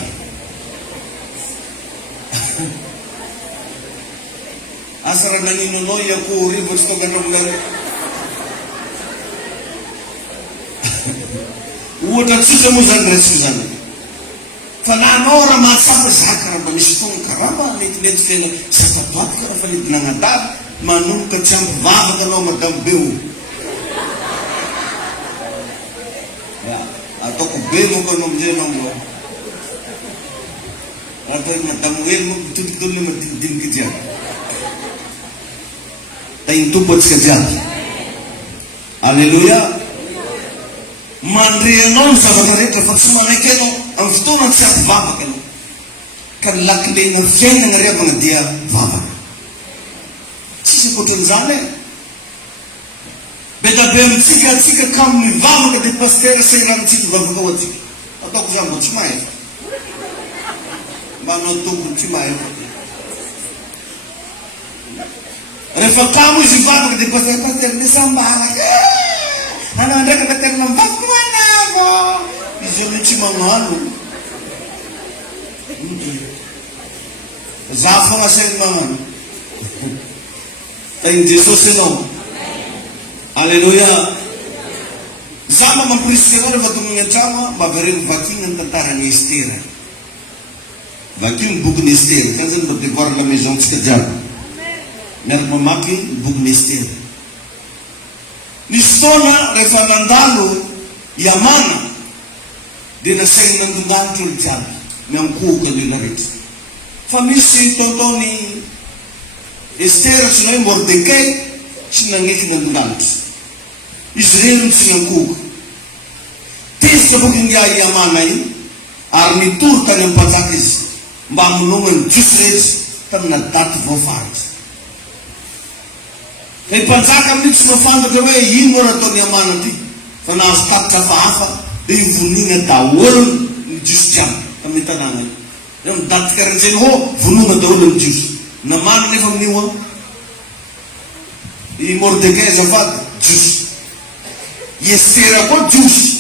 Asa raha nanino anao iako rivo tsy tonga ohatra tsika moa zany resiko zany. Fa na anao raha mahatsapa zaka raha mba misy fotoana karama metimety fiaina sakabatika raha fa lidinanadary manomboka tsy ampivavaka anao madamo beo. Ataoko be moko anao amizay anao mbo. Atao hoe madamo hely moko mitodikitolo le madinidiniky jiaby. Da iny tompo atsika jiaby. Alleluia. Mandre anao ny zavatra rehetra fa tsy manaiky anao amin'ny fotoana tsy ampivavaka anao. Ka ny lakilena fiainana riavana dia vavaka. Tsisy ankoatran'izany e. Be da be amitsika atsika kamo mivavaka dia pasteur sehiramintsika vavaka ao atsika. Ataoko zany mba tsy mahay. Mba anao tompony tsy mahay. Rehefa kamo izy vavaka dia pasteur misambaraka. Anao ndraiky paterna mivavaka manavo. Izy io tsy magnano. Za fogna sainy magnano. Tain'i Jesosy ianao. Alleluia. Zama mampurisika rehefa tonga ny an-trano mavereny vaking ny tantaran'ny Estera. Vaking boky ny Estera, kan zany mba devoir la maison tsika jiaby. Miaraka mamaky boky ny Estera. Nisy fotoana rehefa nandalo Iamana dia nasainy nandonganitra olo jiaby miankohoka ny olona rehetra. Fa misy taontaony Estera tsy hoe Mordekay tsy nagneky nandonganitra. Izy reny tsy miankohoka. Tesitra boky ny Iamana iny ary nitory tany amin'ny mpanjaka izy mba hamonoana ny jiosy rehetra tamina daty voafaritra. Fa ny mpanjaka mihitsy mafantatra hoe ino raha ataony Iamana ty fa nahazo tatitra hafahafa dia ivonina daholo ny jiosy jiaby tamin'ny tanàna iny. Dia midaty karan'izany ho vonona daholo ny jiosy. Namana nefa amin'io i Mordekay azafady jiosy. I Estera koa jiosy.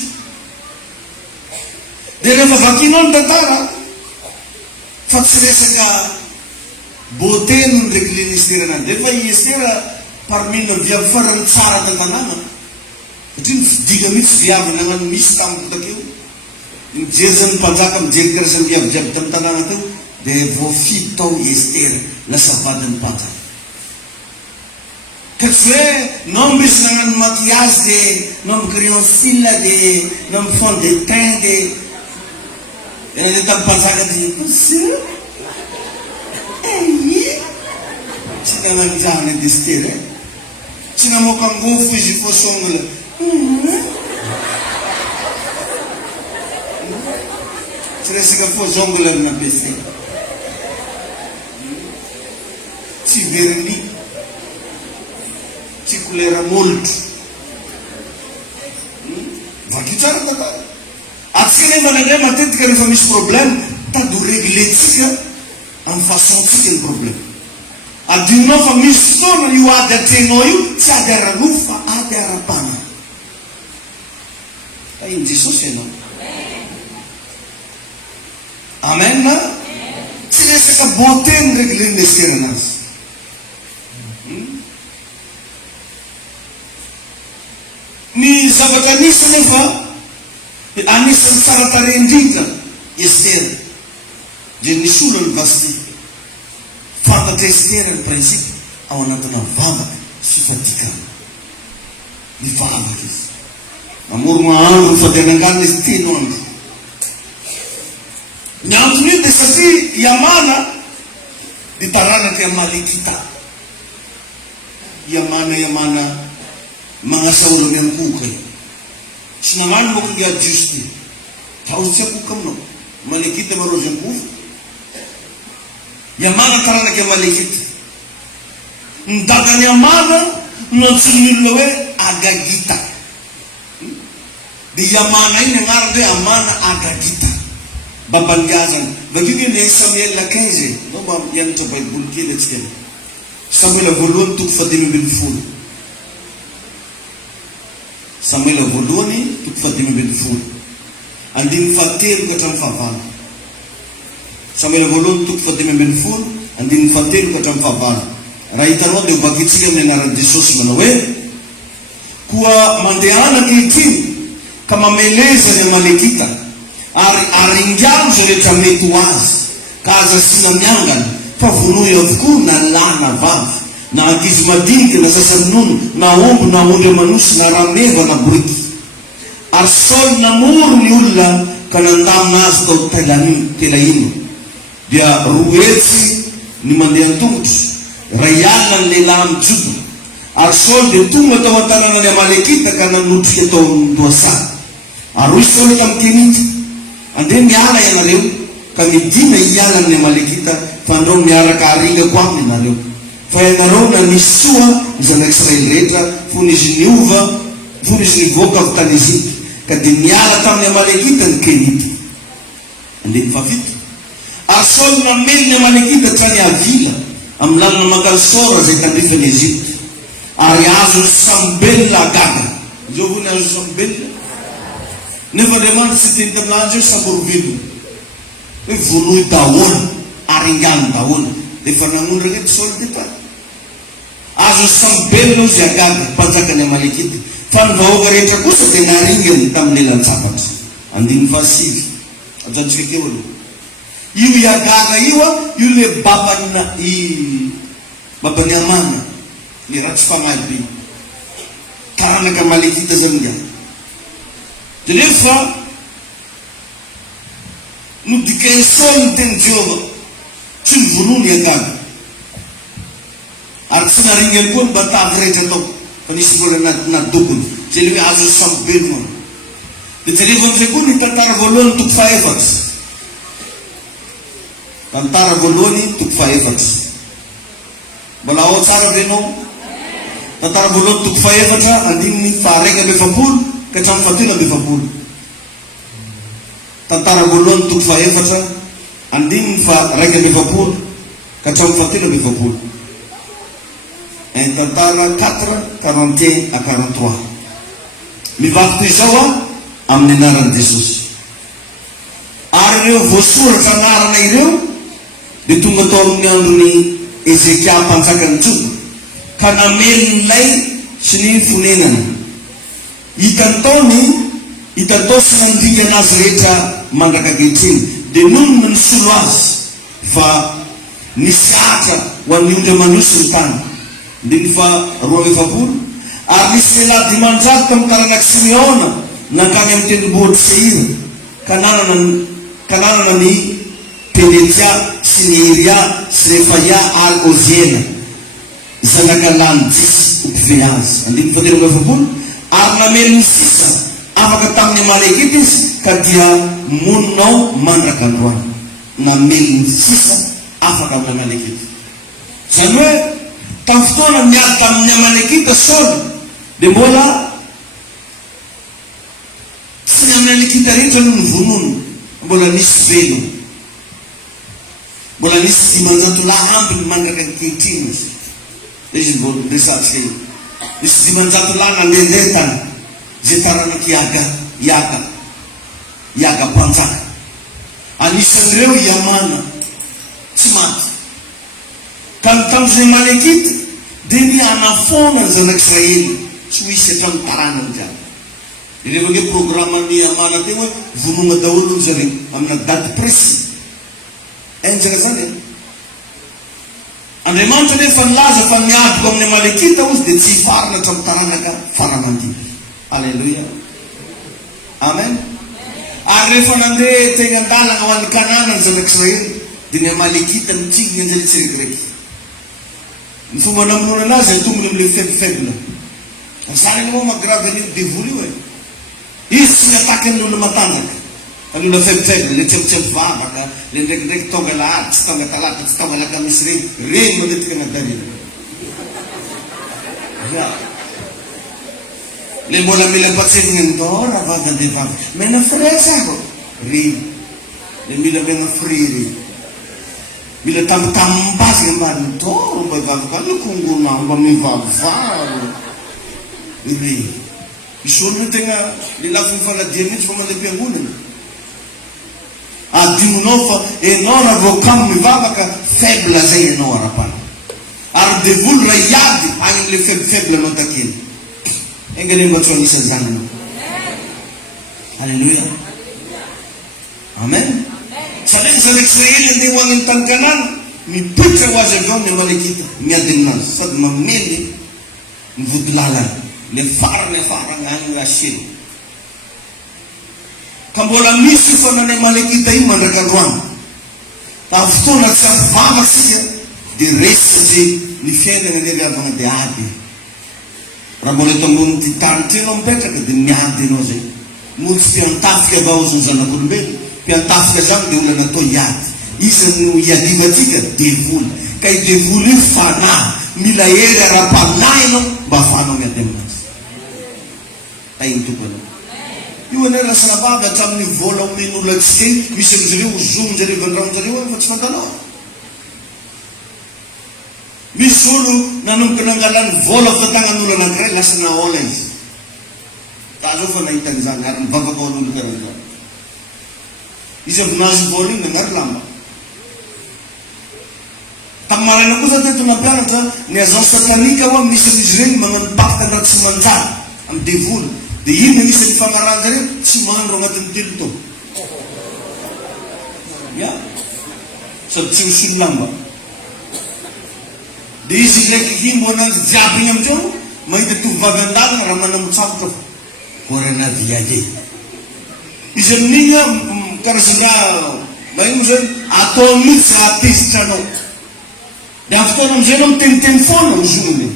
Dia rehefa vakinao ny tantara fa tsy resaka beauté-ny ndraiky leny Estera nany. Dia fa i Estera parmi ny viavy farany tsara tantanàna satria nifidiga mihitsy viavy nagnano misy tamiko takeo. Mijery zany mpanjaka mijery karazany viavy jiaby tamin'ny tanàna teo dia voafidy tao i Estera lasa vadin'ny mpanjaka. Ka tsy hoe nombre izy nagnano maquillage dia nombre crayon cils dia nombre fond de teint dia tamin'ny mpanjaka dia tsy nananjana edy Estera tsy namoaka angofo izy fo songola tsy resaka fo zongola na bese tsy verni tsy kolera molotro vakio tsara tantara. Atsika nefa nandray matetika rehefa misy problème tady ho réglétsika amin'ny façontsika ny problème. Adinao fa misy fotoana io ady atrenao io tsy ady ara-nofo fa ady ara-pana. Iny Jesosy ianao. Amen na? Tsy resaka beauté ny régleny Estera anazy. Ny zavatra anisany nefa anisany tsara tarehy indrindra Estera dia nisy olona ny Vasti. Fantatra Estera ny principe ao anatina vavaka sy fadikana. Ny vavaka izy namoro mahandro ny fadianangana izy teno andro. Ny antony io dia satria Iamana dia taranaka Amalekita. Iamana magnasa olo miankohoka io. Tsy nagnano moa ny jiosy ty. Taozy tsy akohoka aminao. Amalekita marozy ankoho. Iamana taranaka Amalekita. Ny dadany Iamana no antsoiny olona hoe Agagita. Dia Iamana iny agnarany hoe Amana Agagita. Babangazana. Bakeo ny Samuel 15. Nao mba mianatra Baiboly kely atsika. Samuel voalohany toko fadimy ambin'ny folo. Samuel voalohany toko fadimy ambin'ny folo. Andiny fahatelo ka hatramin'ny fahavalo. Samuel voalohany toko fadimy ambin'ny folo. Andiny fahatelo ka hatramin'ny fahavalo. Raha hitanao dia bakitsika amin'ny anaran'i Jesosy manao hoe koa mandehana ankehitriny ka mameleza ny Amalekita ary aringano zay rehetra mety ho azy ka aza sina miangana fa vonoy avokoa na lahy na vavy na ankizy madinika na sasanono na omby na ondry manosy na rameva na boriky ary Saoly namoro ny olona ka nandamina azy tao telaino dia roetsy ny mandeha an-tongotro ray alina ny lehilahy amin'ny jobo ary Saoly dia tonga tao an-tanàna ny Amalekita ka nanotrika tao amin'ny doasana ary hoy Saoly tamin'ny Kenita andeha miala ianareo ka midina hiala amin'ny Amalekita fa andreo miaraka aringako aminy ianareo fa ianareo na nisoa ny zanak'Israely rehetra fony izy niova fony izy nivoaka avy tany Ezipta ka dia miala tamin'ny Amalekita ny Kenita. Andeha mifafito ary Saoly namely ny Amalekita trany avila amin'ny lalana Makalsora zay tandrifany Ezipta ary azo sambelona Agaga. Zao vony azo sambelona nefa Andriamanitra tsy teny taminazy io samborovelona hoe vonoy daholo aringano daholo dia efa nanondraka eto Saoly dia tany azo sambelona izy Agaga mpanjakany Amalekita Fa ny vahoaka rehetra kosa dia naringany tamin'ny lelan-tsapatra. Andiny fasivy ajantsika keo aloha. Io Iagaga io a, io le babany Amana, le ratsy fanahy be. Taranaka Malekita zany dia. Dia nefa nodikany Saul ny teny Jehova, tsy nivonono Iagaga. Ary tsy naringany koa ny batavy rehetra tao, fa nisy mbola nadokony. Zay le hoe azo sambo-beno. Dia jereva amizay koa ny tantara voalohany toko fahaefatra. Tantara voalohany toko fahaefatra. Mbola ao tsara venao. Tantara voalohany toko fahaefatra, andininy faha-raika amby efapolo ka hatramin'ny fahatelo amby efapolo. Tantara voalohany toko fahaefatra, andininy faha-raika amby efapolo ka hatramin'ny fahatelo amby efapolo. Tantara 4 41 à 43. Mivaky toy izao a amin'ny anaran'i Jesosy. Ary ireo voasoratra anarana ireo dia tonga tao amin'ny andron'ny Ezekia mpanjakany Juda ka namely ny lay sy ny fonenana. Hitatao sy mandika anazy rehetra mandrakakehitriny. Dia nono ny solo azy fa nisatra ho an'ny ondra manosy ny tany. Ndiny fa 2 ary nisy lehilahy dimanjato tamin'ny taranak'i Simeona nankany amin'ny tendrombohitry Seira ka nanana ny Peletia sy ny Eria sy Refaia ary Oziena zanakalany 10 mpive azy. Andiny fa 13 ary namely ny sisa afaka tamin'ny Amalekita izy ka dia moninao mandraka androany. Namely ny sisa afaka amin'ny Amalekita. Zany hoe tamin'ny fotoana miady tamin'ny Amalekita Saul dia mbola tsy ny Amalekita rehetra no nivonono, mbola nisy velo, mbola nisy 500 lahy ambiny mandraka ankehitriny izy. Izy mbola resatsika io. Nisy 500 lahy nandehandeha tany zay taranaky Iaga mpanjaka. Anisan'ireo i Amana tsy maty. Ka tamin'izay Amalekita dia ny anafona ny zanak'Israely tsy ho isy hatramin'ny taranany jiaby. Rehefa hoe programan'ny Amana teo hoe vonona daholo ny zareo amina date précis. Enjaka zany e. Andriamanitra nefa nilaza fa niadiko amin'ny Amalekita ozy dia tsy hifarina hatramin'ny taranaka faramandimby. Alleluia. Amen. Ary rehefa nandeha teny an-dalana ho an'ny Kanana ny zanak'Israely dia ny Amalekita mitsigny anjely tsiraikraiky. Ny fomba namonoana anazy ay tombony amin'ilay faible. Zany moa magravy an'io devoly io e. Izy tsy nataky ny olona matanjaka. Ny olona faible, le tsempotsempo vavaka, le ndraikindraiky tonga lahady, tsy tonga talata, tsy tonga lakamisy reny. Reny matetika anadarena. Le mbola mila patsirina ny raha vavy andeha vavy. Mena frère sako. Reny. Le mila mena frère reny. Mila tambasika ambany toro mba vavaka ny kongona mba mivavivaro. Reny. Misy olona tegna le lafy mifaladia mihitsy fa mandeha am-piangonana. Adimonao fa enao raha vao kamo mivavaka faible zay enao ara-pana. Ary devoly raha iady agny amin'le faible anao takeny. Engany mba tsy anisany zany anao. Alleluia. Amen. Sady ny zanak'Israely andeha ho agny tany Kanana mipitra ho azy avy ao ny Amalekita miady aminazy sady mamely ny vodilalana. Le farany agny Asely. Ka mbola misy fanany Amalekita io mandraka androany. Tamin'ny fotoana tsy ampivavatsika dia resy satria ny fiainana ny aviavana dia ady. Raha mbola eto ambony ty tany ty anao mipetraka dia miady anao zay. Moa tsy mpiantafika avao zy ny zanak'olombelo. Mpiantafika zany dia olona natao iady. Isan'ny no iadivatsika devoly. Ka i devoly io fanahy. Mila ery ara-panahy anao mba ahafahanao miady aminazy. Tainy tompony. Io anay raha salavavy hatramin'ny vola omen'olona atsika iny, misy amin'izareo ozomin'jareo vandraon'jareo fa tsy fantanao. Misy olo nanomboka nangalany vola fatagnan'olo anankiray lasa nahola izy. Zao fa nahitany zany ary mivavaka ao n'olo karan'izany. Izy avy nahazo vola iny nangary lamba. Tamin'ny maraina kosa teto nampianatra ny agent satanika ho misy amin'izy ireny magnano pacte andraha tsy manjary. amin'ny devoly. Dia ino anisan'ny fangarana zareo? Tsy mandro agnatin'ny telo taona. Ya, sady tsy hosono lamba. Dia izy ndraiky himbo anazy jiaby igny amin'izao mahita tovovavy an-dalana raha manamotsabotra fa korana viade. Izy amin'igny karazana magnino zany atao mihitsy raha tezitra anao. Dia amin'ny fotoana amin'izay anao miteniteny foana ho zonony.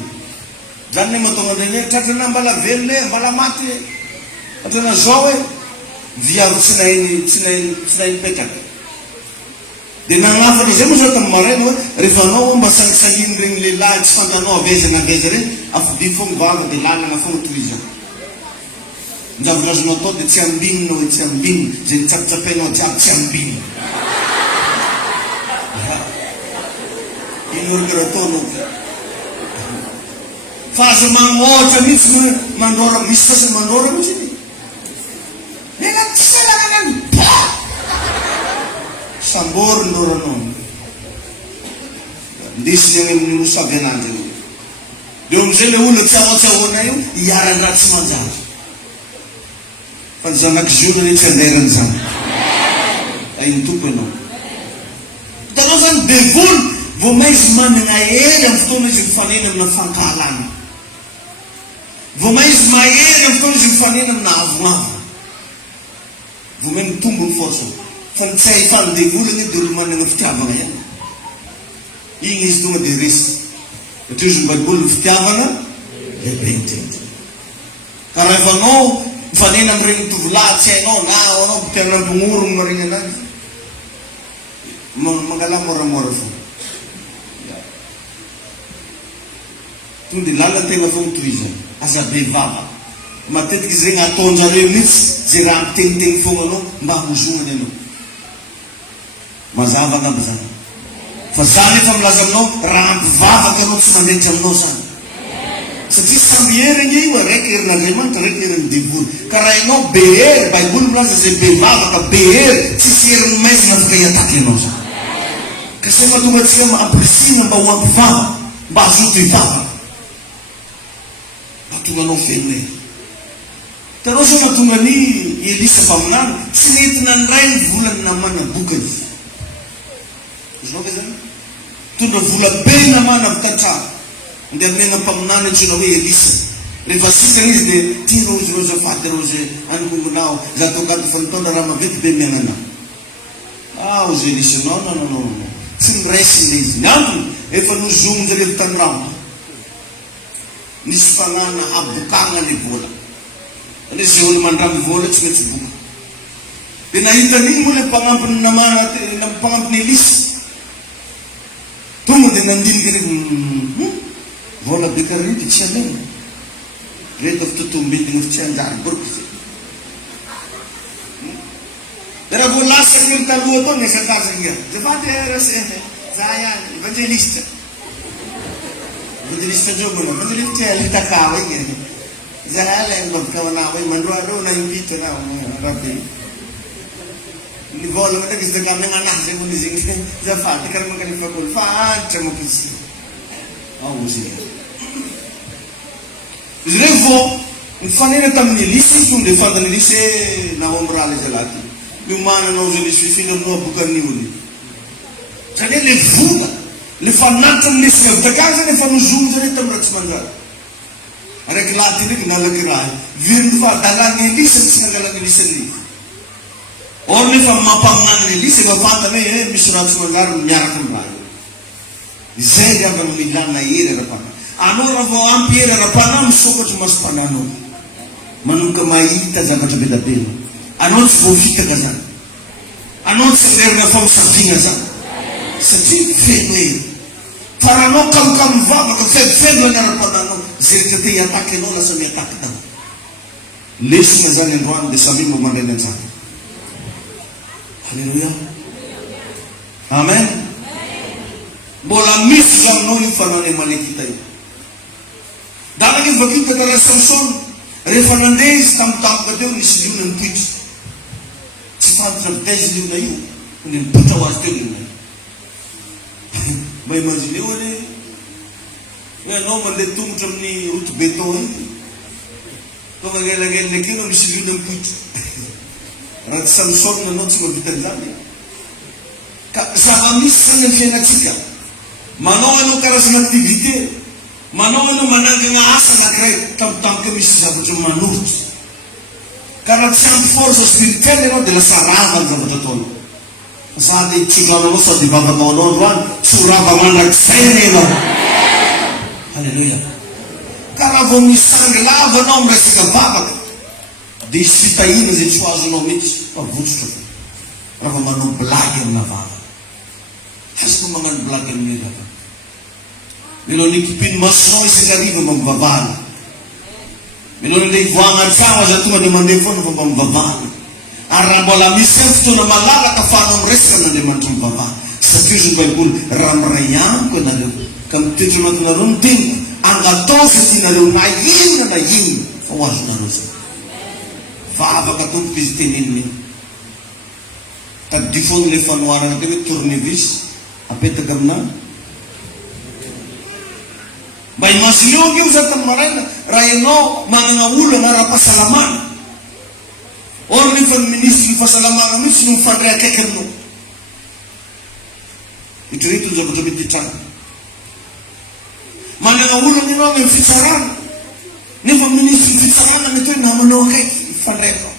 Zany hoe mahatonga an'ireny tratrana mbala velona mbala maty tratrana zao hoe viavy tsy nahiny petaka. Dia nagnafana izay moa zao tamin'ny maraina hoe rehefa anao mba sangisanginy regny lehilahy tsy fantanao avezana aveza regny afidi foagna vava dia lalana foagna toizana. Njavonazonao atao dia tsy ambinina hoe tsy ambinina zay nitsapitsapainao jiaby tsy ambinina. Ino orikara ataonao fa aza magnohatra mihitsy mandora misy sasany mandora mihitsy iny. Nena tsy salagnanany sambory ndoranao ndesiny any amin'ny mosavy ananjy io. Dia amin'izay le olo tsy amatsahoana io hiaran-draha tsy manjary. Fa ny zanakiziona ny tsy anderany zany. Ainy tompo ianao. Hitanao zany devoly vao maizy manana hery amin'ny fotoana izy mifanena amina fankahalana. Vao maizy mahery amin'ny fotoana izy mifanena amina avoavo. Vao may mitombo ny force. Fa ny tsy ahitany devoly iny dia olo manana fitiavana ihany. Igny izy tonga dia resy. Satria izy Baiboly ny fitiavana lehibe indrindra. Ka raha efa anao mifanena amin'ireny tovolahy tsy hainao na anao mpianana ambongorony mariny anazy mangala moramora fo. Tonga dia lalan-tegna foagna toizana. Aza bevava. Matetiky izy regny ataonjareo mihitsy zay raha miteniteny foagna anao mba hozonany anao. Mazava angamba zany. Fa zany efa milaza aminao raha ampivavaka anao tsy mandehitra aminao zany. Satria samy heriny io araiky herin'Andriamanitra araiky herin'ny devoly. Ka raha ianao be hery, Baiboly milaza zay bevavaka be hery tsisy herin'ny maizina afaka hiataky anao zany. Ka sy mahatonga antsika ampirisina mba ho ampivavaka mba hazoto hivavaka. Mahatonga anao feno hery. Tanao sa mahatonga ny Elisa mpaminany tsy nentina ndray ny volany namana boka izy. Zao ka zany tondra vola be namana avy tantrano ndia amena mpaminany antsoina hoe Elisa. Rehefa sikana izy dia tia rozy rozafady rozy angongonao za tokady fa nitaona raha mavety be miagnanao. Ozy Elisa no tsy miresiny izy ny antony efa nozonony zareo tandramo nisy fanana abokagna le vola. Ane zay olo mandramy vola tsy mety boka. Dia nahitan'igny moa le mpanampiny namana mpanampiny Elisa. Tonga dia nandiniky reky vola be karity tsy amena. Reto avy totombidigny tsy anjary boriko zay. Dia raha vao lasaky ny taloha tao miasakazaka ia. Zafady za ihany evangelista. Evangelista jogo na evangelista litakao igny. Zahala mbavikawanao hoe mandroandro na impito na rabe. Ny vola mataka izy daga megnanazy zay mbola izy igny zafady karaha mankany fakoly fa antitra mampitsy. Zay. Izy reo vao mifanena tamin'ny Elisa izy tonga dia fantany Elisa hoe nahomy raha le zalahy ty. Miomana anao zay nisy fifiny aminao abokan'ny olo. Satria le vola le fanatitra amin'ny lesika vitakany zany efa nozony zany tamin'ny raha tsy manjary. Araiky laty ndraiky nalaky raha viriny fahadalany Elisa tsy nangalany Elisa ny. Or nefa mampaminany Elisa efa fantany hoe misy raha tsy manjary miaraka amin'ny raha. Izay ry avy amin'ny ilana hery ara-pana. Anao raha vao ampy hery ara-pana misokatra masom-pananao. Manomboka mahita zavatra be da be. Anao tsy voafitaka zany. Anao tsy lerina famosavigna zany. Satria feno hery. Fa raha anao kamokamo mivavaka fefeno any ara-pananao zay rehetra te hiataky anao lasa miataky tao. Lesina zany androany dia samy mba mandray ny anjara. Halleluia. Amen. Mbola misy aminao io fanao ny malekita io. Dalaka io vakio tantara Samson rehefa nandeha izy tampotampoka teo nisy liona nipitry. Tsy fantatra vitaizy liona io ny nipitra ho azy teo liona io. Mba imagine hoe anao mandeha tongotra amin'ny route béton iny Kung magilagay na kino, misili ng puto. Rat Samson na nun sa mabitan namin. Sa kamisan ng finatsika. Mano-ano karas ng activity. Mano-ano mananggang asa na kray. Tam-tam kami sa sabot yung manut. Karat siyang forza spiritual nila dila saraman sa matatol. Sabi, chika mo sa di ba ka maunod, suraba man nagsene mo. Hallelujah. Karavo misang lava nombre si kababag. Discitaínas e suas nomes para buscar. Para mano blague na vaga. Has ko mga blague nila. Nilonikipin mas no sa kariba magbabal. Nilolay buwangan sawa sa tuma di mandefon na magbabal. Arabola misaf to na malala ka fanong resa na di mandubaba. Sa Christian Bible ramrayang ko na rin. Kam tito na tunarunting ang ato sa tinalaw na yin na yin. Fawas na rin. Fava katong pistinin ni. Tagdifon le fanwaran kami turnivis. Apet agam na. Bay masilog yung sa tamaran. Rayano, mga ulo nga rapasalaman. Or ni fan ministry pasalaman kami sinong fanrea keken no. Ito rito sa kutabit titan. Mga ulo ni no ng fitsaran. Ni fan ministry fitsaran na ito na manokay. Fanreko.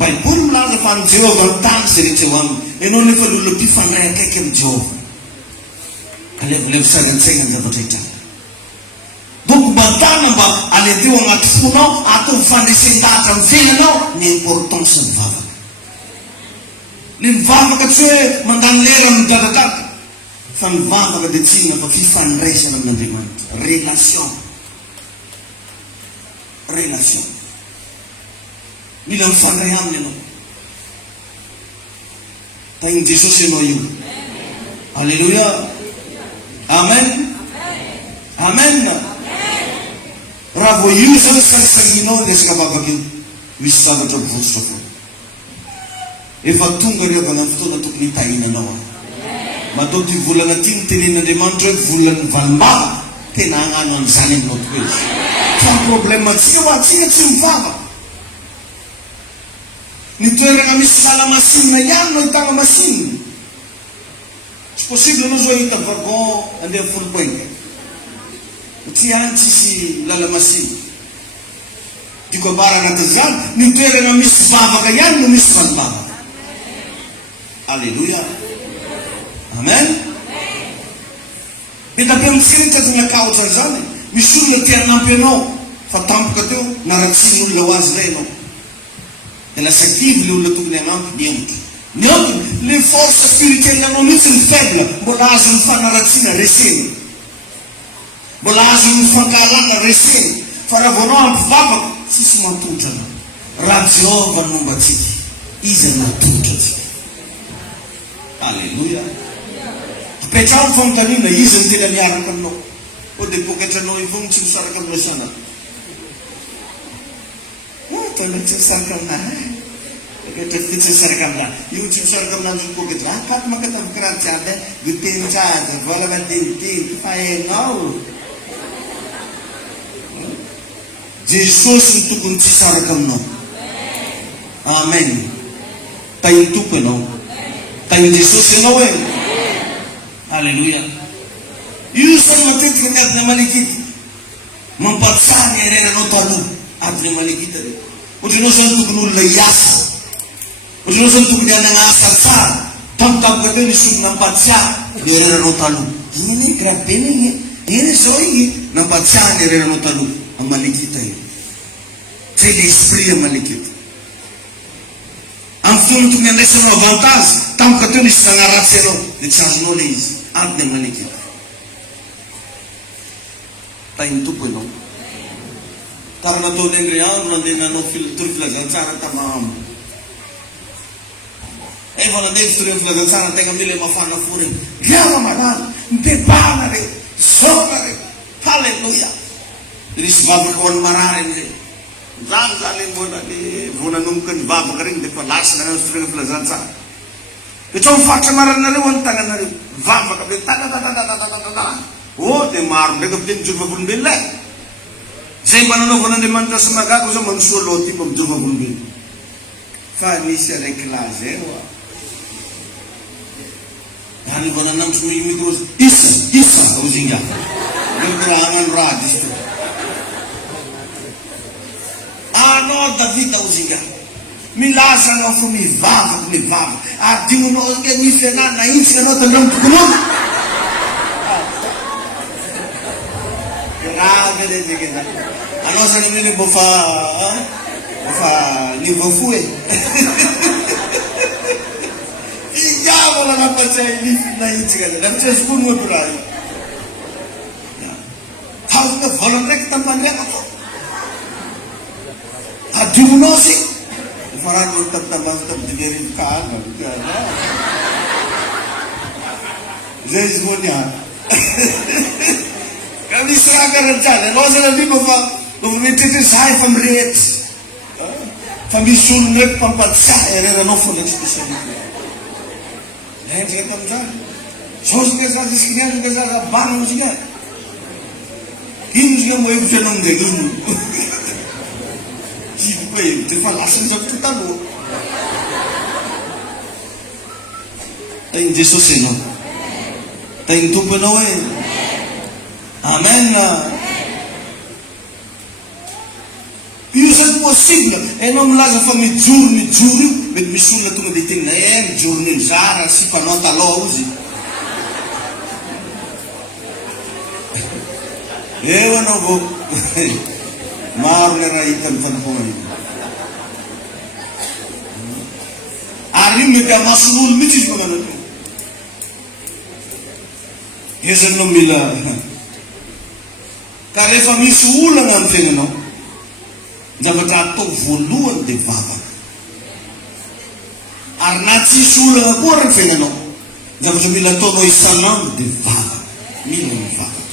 By pun la fan Jehovah tan sirituam. Eno ni fan lupi fanreka kekem Jehovah. Kalev sagan sengan sa patita. Duk bantana ba alenti wang atfuno ato fandisin datam fino ni portong sa vava. Ni vava katse mandan leram dadatak. Fan vava ka ditsinga pa fi fanresa ng nandiman. Relation. Bilang fanrayam nino. Tayong Jesus sinoyo. Hallelujah. Amen. Amen. Rabo yusan sa Ginoo des kababagin. Wisaba to gusto ko. Ifatungga rin ba ng ito na tukni tayo na nawa. Maduti bulan na tintinin na demandre bulan valma. Tinangan ang zanin not wish. Sa problema siya simfava. Nito kami sa masin na yan, no itang masin. It's possible no so ita ko and the full point. Tiyan si lalamasin. Di ko bara na tazan, nito kami sa baba kayan, no misman baba. Hallelujah. Amen. Pinapiyang sirin ka sa kao sa zane. Misun na tiyan na pino. Fatamp ka tiyo, naratsin yung lawas reno. Nella sakivli ulatuk niya ng niente. Le forze spirituali non sono faible, bolazon fanno razzina resin. Bolazon fanno calana resin. Farà vono papa si smantugiano. Razzo vanno bazziti. Isa na tutto. Alleluia. Pecciamo fontanina, isa non ti daniare con noi. O dopo che c'è noi funzioni sarà con noi sana. Tolong sarkam na. Kita sarkam na. YouTube sarkam na juga kita. Kat maka tak berat ada. Gutin cah. Bola banding ting. Payah ngau. Jesus untuk kunci sarkam na. Amen. Tayo tu peno. Tayo Jesus eno eh. Hallelujah. Yusan matit kenyak na malikit. Mampaksa ni rena no talu. At ni malikit rin. Ujinusan tu kunu layas. Ujinusan tu kanya nga asal-sal. Tam-tam ka din isang nampat siya. Di rin ano talo. Ini grabe na yun. Ini soy. Nampat siya, di rin ano talo. Ang malikita yun. Sili esprit ang malikita. Ang fundo tu kanya nesa no vantas. Tam ka din isang nangarat siya no. Di chas no leis. At ng malikita. Tayo tu po no. Karena to den riyan nanti nano filter flagan cara tamam. Wala den filter flagan cara tenga mile mafana furing. Gaya madan, bebana re, soka re. Hallelujah. Jadi sebab kawan marahin re. Zang zaling bona nungkan bab kering de palas na filter flagan cara. Ito fakta maran na re wantangan na re. Bab ka bin ta. Oh, de mar de kapin juba pun bille. zay mba nanaovan'Andriamanitra sy magako zao magnosoa loha ty mba mijovavolombelo fa misy araiky laha zay oa hanivana namso mimity ozy isa ozinga raha hagnano raha diso anao Davida ozinga milaza anao fa mivavaka ary dinonao nga nify anao na intsy anao tandramo tokonao grave le zay keza anao zany amin'iny bofa niveau fou Iyamo lang ang pansayilif na intsika na. Nag-chess ko mo bray. Hawag na voluntary tampan rin ako. Adi mo na si. Farang yung tab dinerin ka. Zes mo niya. Kami seraga rin dyan. Ano sa nabi mo pa, lumititisay from rates. Famisunod pampatsay. Ano for next person. Saya tahu kan, sosial media sekian juga saya bangun juga, ini juga mau ikut senang dulu, jiwa itu falasan jatuh tahu, tapi Yesus ini, tapi itu benar, amen. Isso é possível. É não lá já foi juro, mas me sulla tu me diting na juro nem zara se para não tá lá hoje. Eu não vou. Mar le rai tan foi. Ari me da masul me diz como não. Isso não me lá. Cara família sulla não tem não. Dapat ato voluan de vaga. Arnati sula agora fenano. Dapat bila todo isanam de vaga. Milan vaga.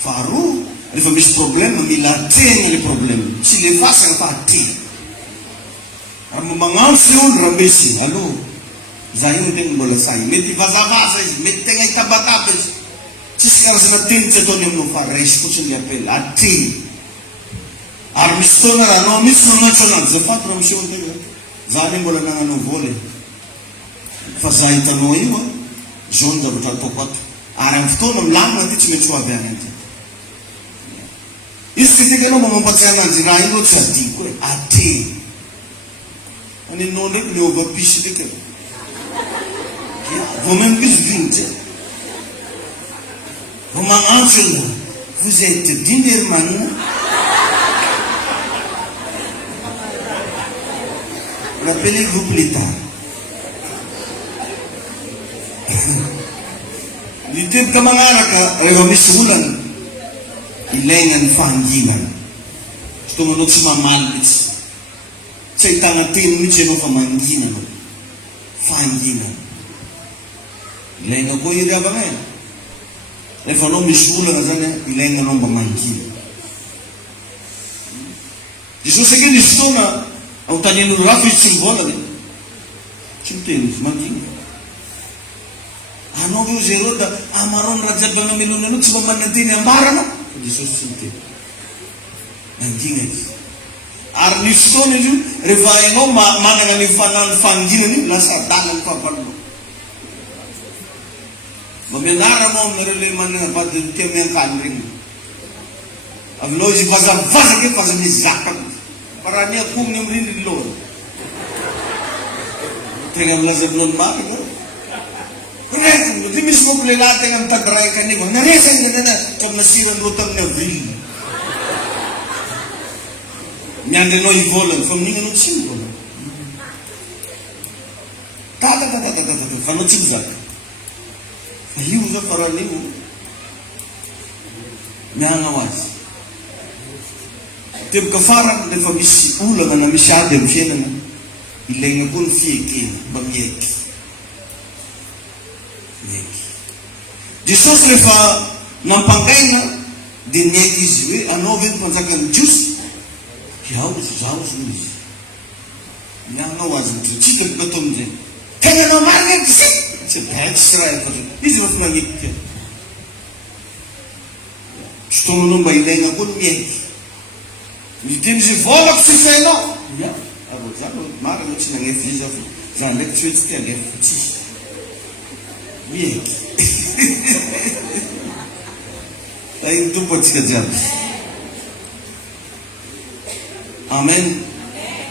Faru, ele foi mis problema, mila tem ele problema. Se ele faz a partir. Amo mangansion rambesi. Alo. Zain tem bola sai. Meti vaza, meti tenga itabatapes. Ciskar sa tin sa to no fare discussione di appello. Ati. Armistona no mission national ze fat no mission te zani bola na no vole fazai tano iwa jonda butato pat aram ftono mlanga ti me chwa veramente isi te no mo patsana zirai no chati ko ati ani no ne no ba pisi de ke vous même plus vite vous m'enchaînez vous êtes dinerman. Rappelez-vous plus tard. Di tempo ka manganak ka, misulan. Ilengan fanginan. Tumunod si mamalbits. Sa itangatin ni Chino kamanginan. Fanginan. Ilengan ko ira ba ngayon? Refano misulan na sana, ilengan ng pamanginan. Jesus again is to na ang tanyan ng rafi simbola ni cintin semakin ano ko zero da amaron raja bang milununod sa pamanantin ang bara no Jesus cintin nanjing arnisto ni revai no mana ngani fanan fangin ni lasa dalan pa parlo maminara mo merele man pa temen kanring avloji fasa ke fasa ni zakat para niya kung yung rin lor. Tingnan mo lang sa blon ba? Correct. Di mismo pala natin ang tadray ka niyo. Naresan ka na kung nasirang lutang na vil. Nyan din o ivolan. From ningan ng simbol. Tata. Fanot simzak. Ayaw ka para niyo. Nangawas. Tem kafaran de famisi ulang na misyade mfiyena na ilenga kun fiyeke bamyeki Jesus lefa nampangkaina dinyeki zwe anovin pansakan jus jaus nis nyanga wazin chitem katomje kaya no marget se extra isso was mangik stono no ilenga kun myeki Midimy zay volako tsy fainao. Ya, abo zany marina tsy nagnefa izy fa zany ndraiky tsy hoe tsy tia nefa tsy. Mieky. Ay tompo atsika jiaby. Amen.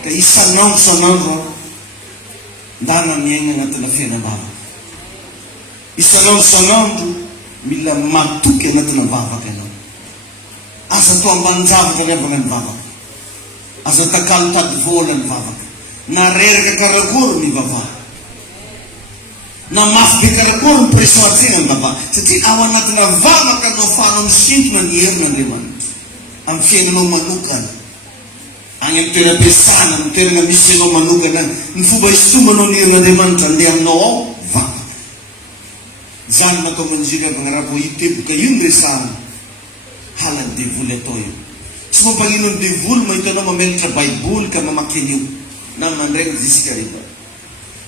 Ka isanandro ndana miaigna agnatina fiainam-bavaka. Isanandro mila matoky agnatina vavaka ianao. Aza to ambanin-javatra levana ny vavaka. Aza takalo tady vola ny vavaka. Na reraka karakory ny vavaka. Na mafy be karakory ny pression atsena ny vavaka. Satria ao anatina vavaka no ahafahanao misintona ny herin'Andriamanitra amin'ny fiainanao manokana. Agny amin'ny toeram-piasana, amin'ny toerana misy anao manokana, ny fomba hisintomanao ny herin'Andriamanitra andeha aminao ao vavaka. Zany natao manjiry avy agnarabo hiteboka io ny resahana. Halany devoly atao io. Tsy mampagnino ny devoly mahita anao mamelatra baiboly ka mamaky an'io na mandregny zisika rehefa.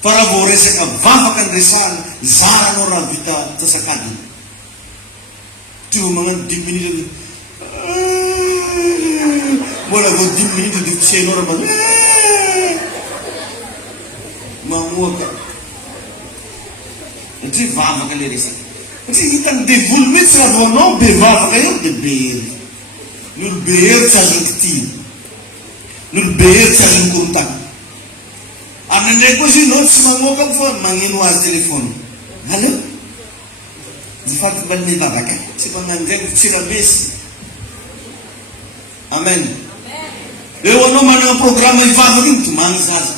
Fa raha vao resaka vavaka ny resahana, zaranao raha vita tasakadiny. Tio magnano 10 minutes. Mbola vao 10 minutes dia fitsehanao raha mamoaka. Satria vavaka le resaka. Satria hitany devoly mihitsy raha vao anao be vavaka io dia be hery. Ny olo be hery tsy azony kitiny. Ny olo be hery tsy azony korontana. Ary nandray koa izy ianao tsy mamoaka fa magneno azy telefôny. Aleo? Zifaty mba ny vavaka. Tsy magnandraiky fitsirabesy. Amen. Eo anao manana programma hivavaka iny tomagny zaza.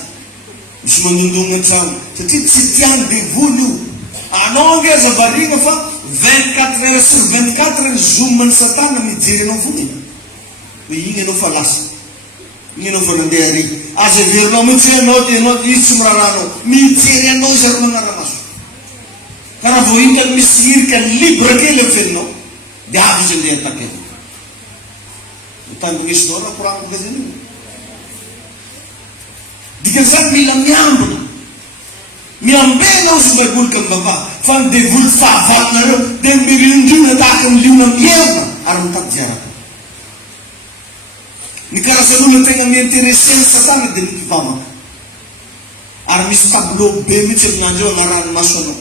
Misy manondogna an-trano. Satria tsy tiany devoly io. Anao nge aza variana fa 24 heures sur 24 zoom ny satana mijery anao fogny. Hoe igny anao fa lasa. Igny anao fa nandeha ary. Aza verinao mihitsy anao dia anao izy tsy miraranao. Mijery anao zary manaramaso. Ka raha vao hitany misy hirika libre kely amin'ny fiainanao, dia avy izy andeha attaquer. Tany misy raha koragno ka zany. Dikan'izany mila miambina. Miambena ao sy baiboly ka mivavaka. Fa ny devoly fahavalonareo dia mirindrina tahaka ny liona mierina ary mitady ziarako. Ny karazan'olona tegna miinteresse ny satana dia ny mpivavaka. Ary misy tableau be mihitsy amin'ny andro eo agnarany maso anao.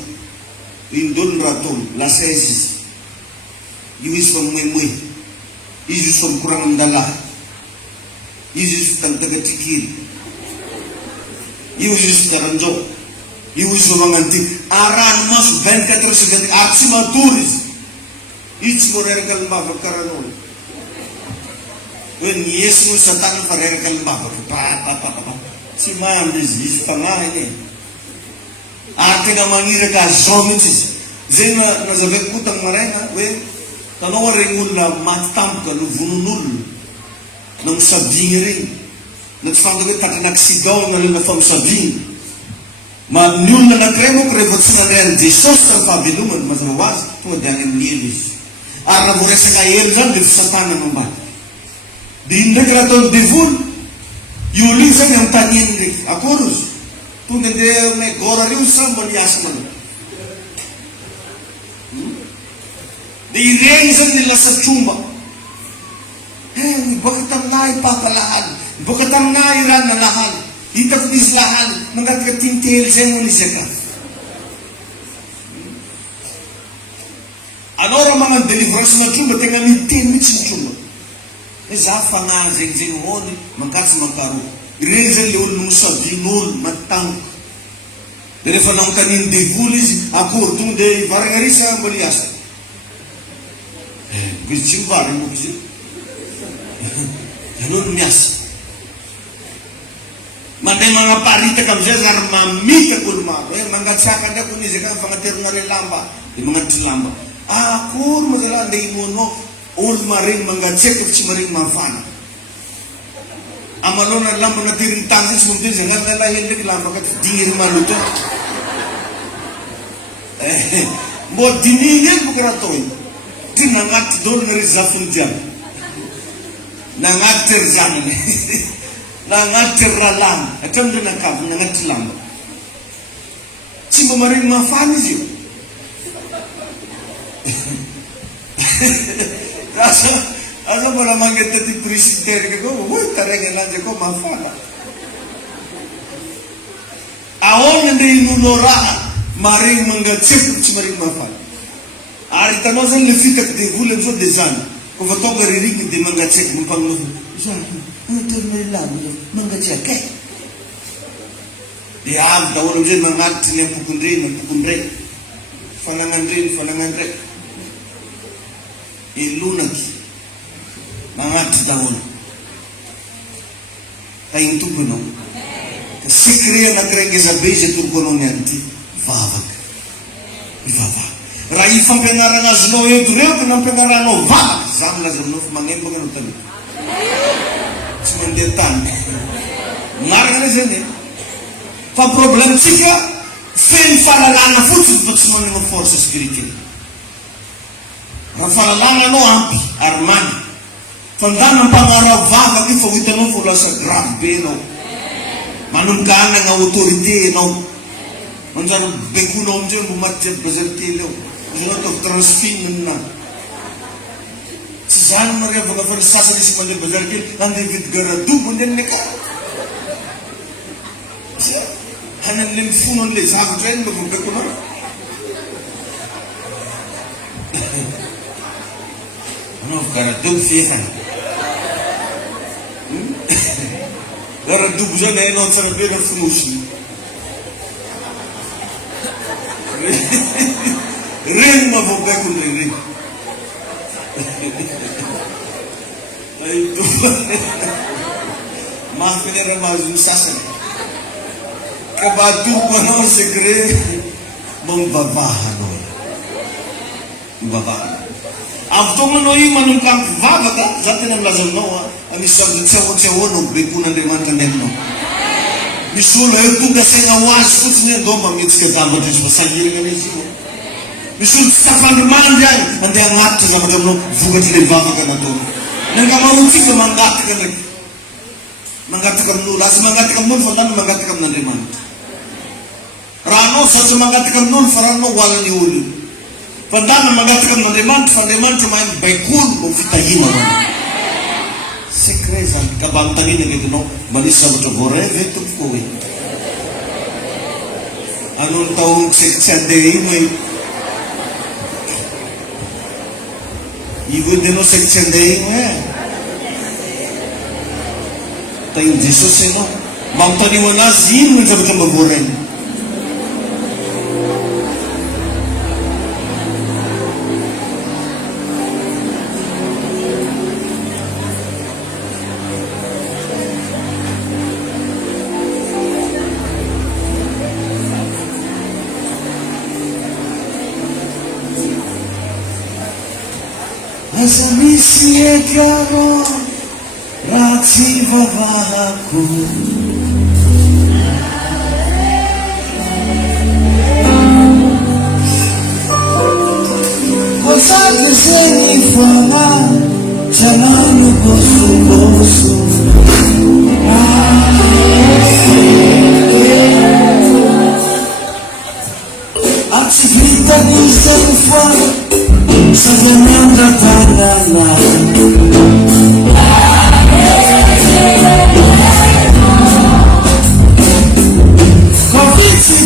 Indolo ny raha ataony, lasa izy izy. Io izy fa moemoe. Izy fa mikoragna amin'ny-dalahy. Izy fitangatagatry-kely. Io izy fitaranjao. Io izy fa magnanty. Arahany maso 24 heures sur 24 ary tsy matory izy. Izy tsy moreraka limbavaka karan'olo. Hoe niesiny ny satana fa reraka limbavaka. Tsy mandry izy fagnahy iny. Ary tegna magniraka azao mihitsy izy. Zay nazavaiko koa tagny maraina hoe tanao regny olona maty tampoka no vonon'olona na misavigny regny. Na tsy fantako hoe tatrany accident na lena fa misavigny. Ma ny olona anankiray moa ko rehefa tsy mandeha ny Jesosy tamin'ny fahavelomany mazava ho azy tonga dia any amin'ny elo izy. Ary raha vao resaka elo zany dia fisatana mambady. Dia ino ndraiky raha ataony devoly? Io olo iny zany amin'ny tany eny ndraiky. Akory izy? Tonga dia megora rio samba ny asa manao. Dia ireny zany ny lasa tromba. Niboaka taminahy mpapalahaly. Niboaka taminahy irana lahaly. Hitako izy lahaly. Mangataka tintely zay mo izy aka. Anao raha magnano délivrance na tromba tegna miteny mihitsy ny tromba. Hoe za fagnahy zegny hony mankatsy mankaroa. Ireny zany le olo misavin'olo matango. Dia rehefa nagnontaniny devoly izy akory tonga dia ivaragna risa mbola hiasa. Izy tsy mivaragna moka izy. Ianao no miasa. Mandeha magnaparitaka amizay zary mamitaka olo maro. Hoe mangatsaka ndraiky ony izy akany fagnaterona le lamba. Dia magnatry lamba. Akory moa zalahy andeha imonao olo maregny mangatseka fa tsy maregny mafana. Amanona ny lamba natiriny tany zay tsy momty izy agnarina lahy hely ndraiky lamba ka digny ry maloto. Mbô dininy ely boka raha atao iny. Ty nagnatitra dolo na ry zafony jiaby. Nagnatitra ry zanany. Nagnatitra ry ralana. Hatramin'ireo nakavy nagnatitra lamba. Tsy mba maregny mafana izy io. Alam mo naman kita ti presidente ko, tarengan lang ko mafala. Awon hindi nunora, maring mangatsip si maring mafala. Ari tanong sa lefitak di hulam so desan. Kung fatong garirig di mangatsip mo pang Siya, ano ito lang, mangatsip kay. Di daw alam dyan mangat silang pukundre. Falangan rin. Ilunag. Mangat daon. Kayong tuguno. Kasikriya na krenge sa base tuguno niyanti. Vavag. Raifang pengarangas no yung tureo kanang pengarano. Vavag. Zang na zamno. Mangin ba ganun tabi. Sumandetan. Ngarang na siya pa problem chika. Fen falalana futsut batsman ng forces Greekin. Rafalalana no ampi. Armani. Tandaan ng pangaraw, vavag ifo itanong fula sa grabe, no? Manungkaan ng autority, no? Manjaro bekunom dyan, bumatjab bazertilo. Manjaro to transfin na. Saan Maria, baga farsasa ni si Manjaro bazertil, ang David Garadu, munden neka. Hanan limfunon le, sabi dyan, magbekunom. Ano, Garadu fiyan. Garadu buja na yun sa rabi na fumushi. Rin mabuka ko rin. Ay, ito ba? Mahapin na mazun sasan. Kabatu ko na ang segre. Mambabahan o. Mambabahan. After mo yung manungkang vavata, zaten ang lazang noa, ang isang tsawo-tsawo, bekunan riman kanek no. Misulo yung tuga sa nga was, kuts niya doon, pangits ka damat yung pasagil nga niya siya. Misulo sa panriman yan, hindi ang ato sa madam no, vugat nila vava ka na doon. Nangkamautsik na manggati ka na. Manggati ka nula, sa manggati ka nun, fandan manggati ka na riman. Rano, sa manggati ka nun, farano, wala ni ulo. Pandang mengatakan meneman cuman baikun mufitahin orang. Sekresan kabantangin yang itu no, malisa betul gore vetu kowe. Anun tahu seksian deh ini. Ibu deno seksian deh ini. Tahu Yesus ini, bantani mana zin macam macam goreng. Asa misi ekaro raksi vavaku Kosa keseni fama Jangan bosu-bosu Aksi kita di senfa Sebenarnya tangannya Covid-19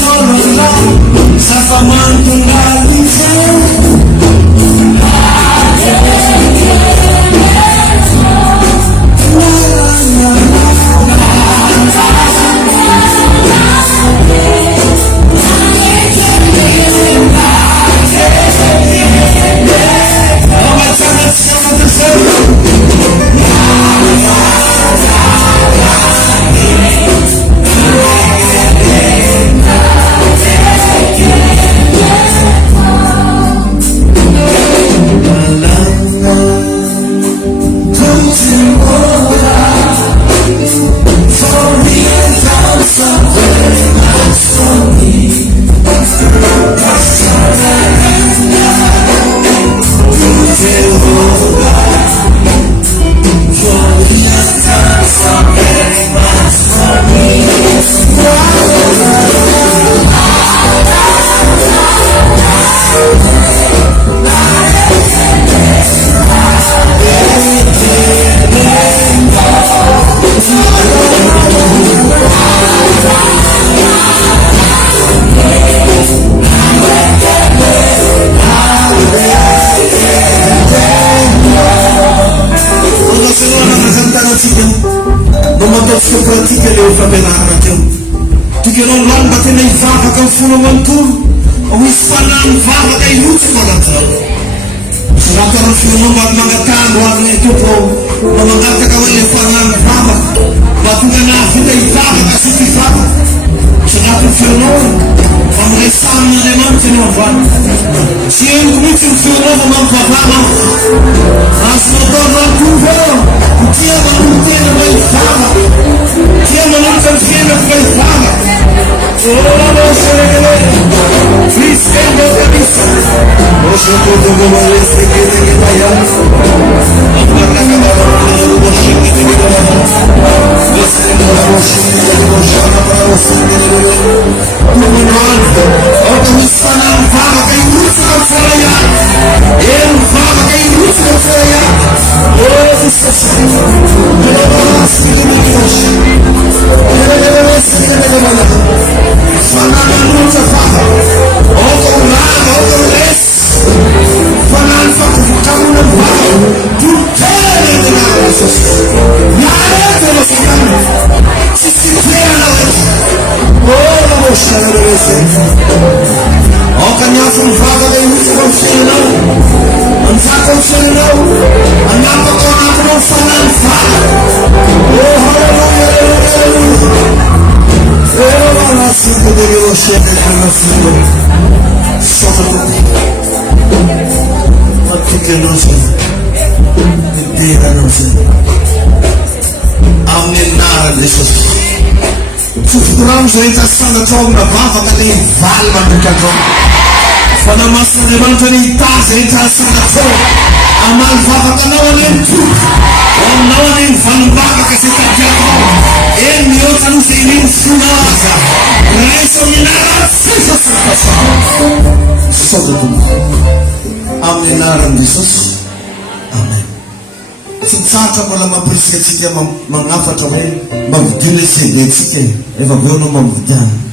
nolola Saka mantungali leo fampianarana teo. Tikanao rano mba tena hivavaka amin'ny fona manontolo. Ho hisy fanahy mivavaka ihotso fa anatinao. Rakarao fionao mangatandro avy ny tompo mba mangataka hoe le fanahy mivavaka. Mba tonga nahavita hivavaka sy fivavaka. Sanatiny fionao fa miray samin'Andriamanitra ianao avany. Tsy henoko mihitsy ny fionao fa mampivavana. Azonao atao rantovy eo. Tia manompo tena mba hivavaka. Tia manomboka ny fiainako mba hivavaka. Zay sanatao mivavaka le valy mandrikatao fa namasin'Andriamanitra ny hitaza sanatao amaly vavakanao aneny toky aminao aneny valim-bavaka zay tadiakanao eny mihoatra no zay neny fona aza reso minara fifatsakasa saodatombo amin'ny anaran'i Jesosy amen. Tsy mitsahatra mbola mampirisika atsika manafatra hoe mavidina sendetsika efa aveo anao mavidiana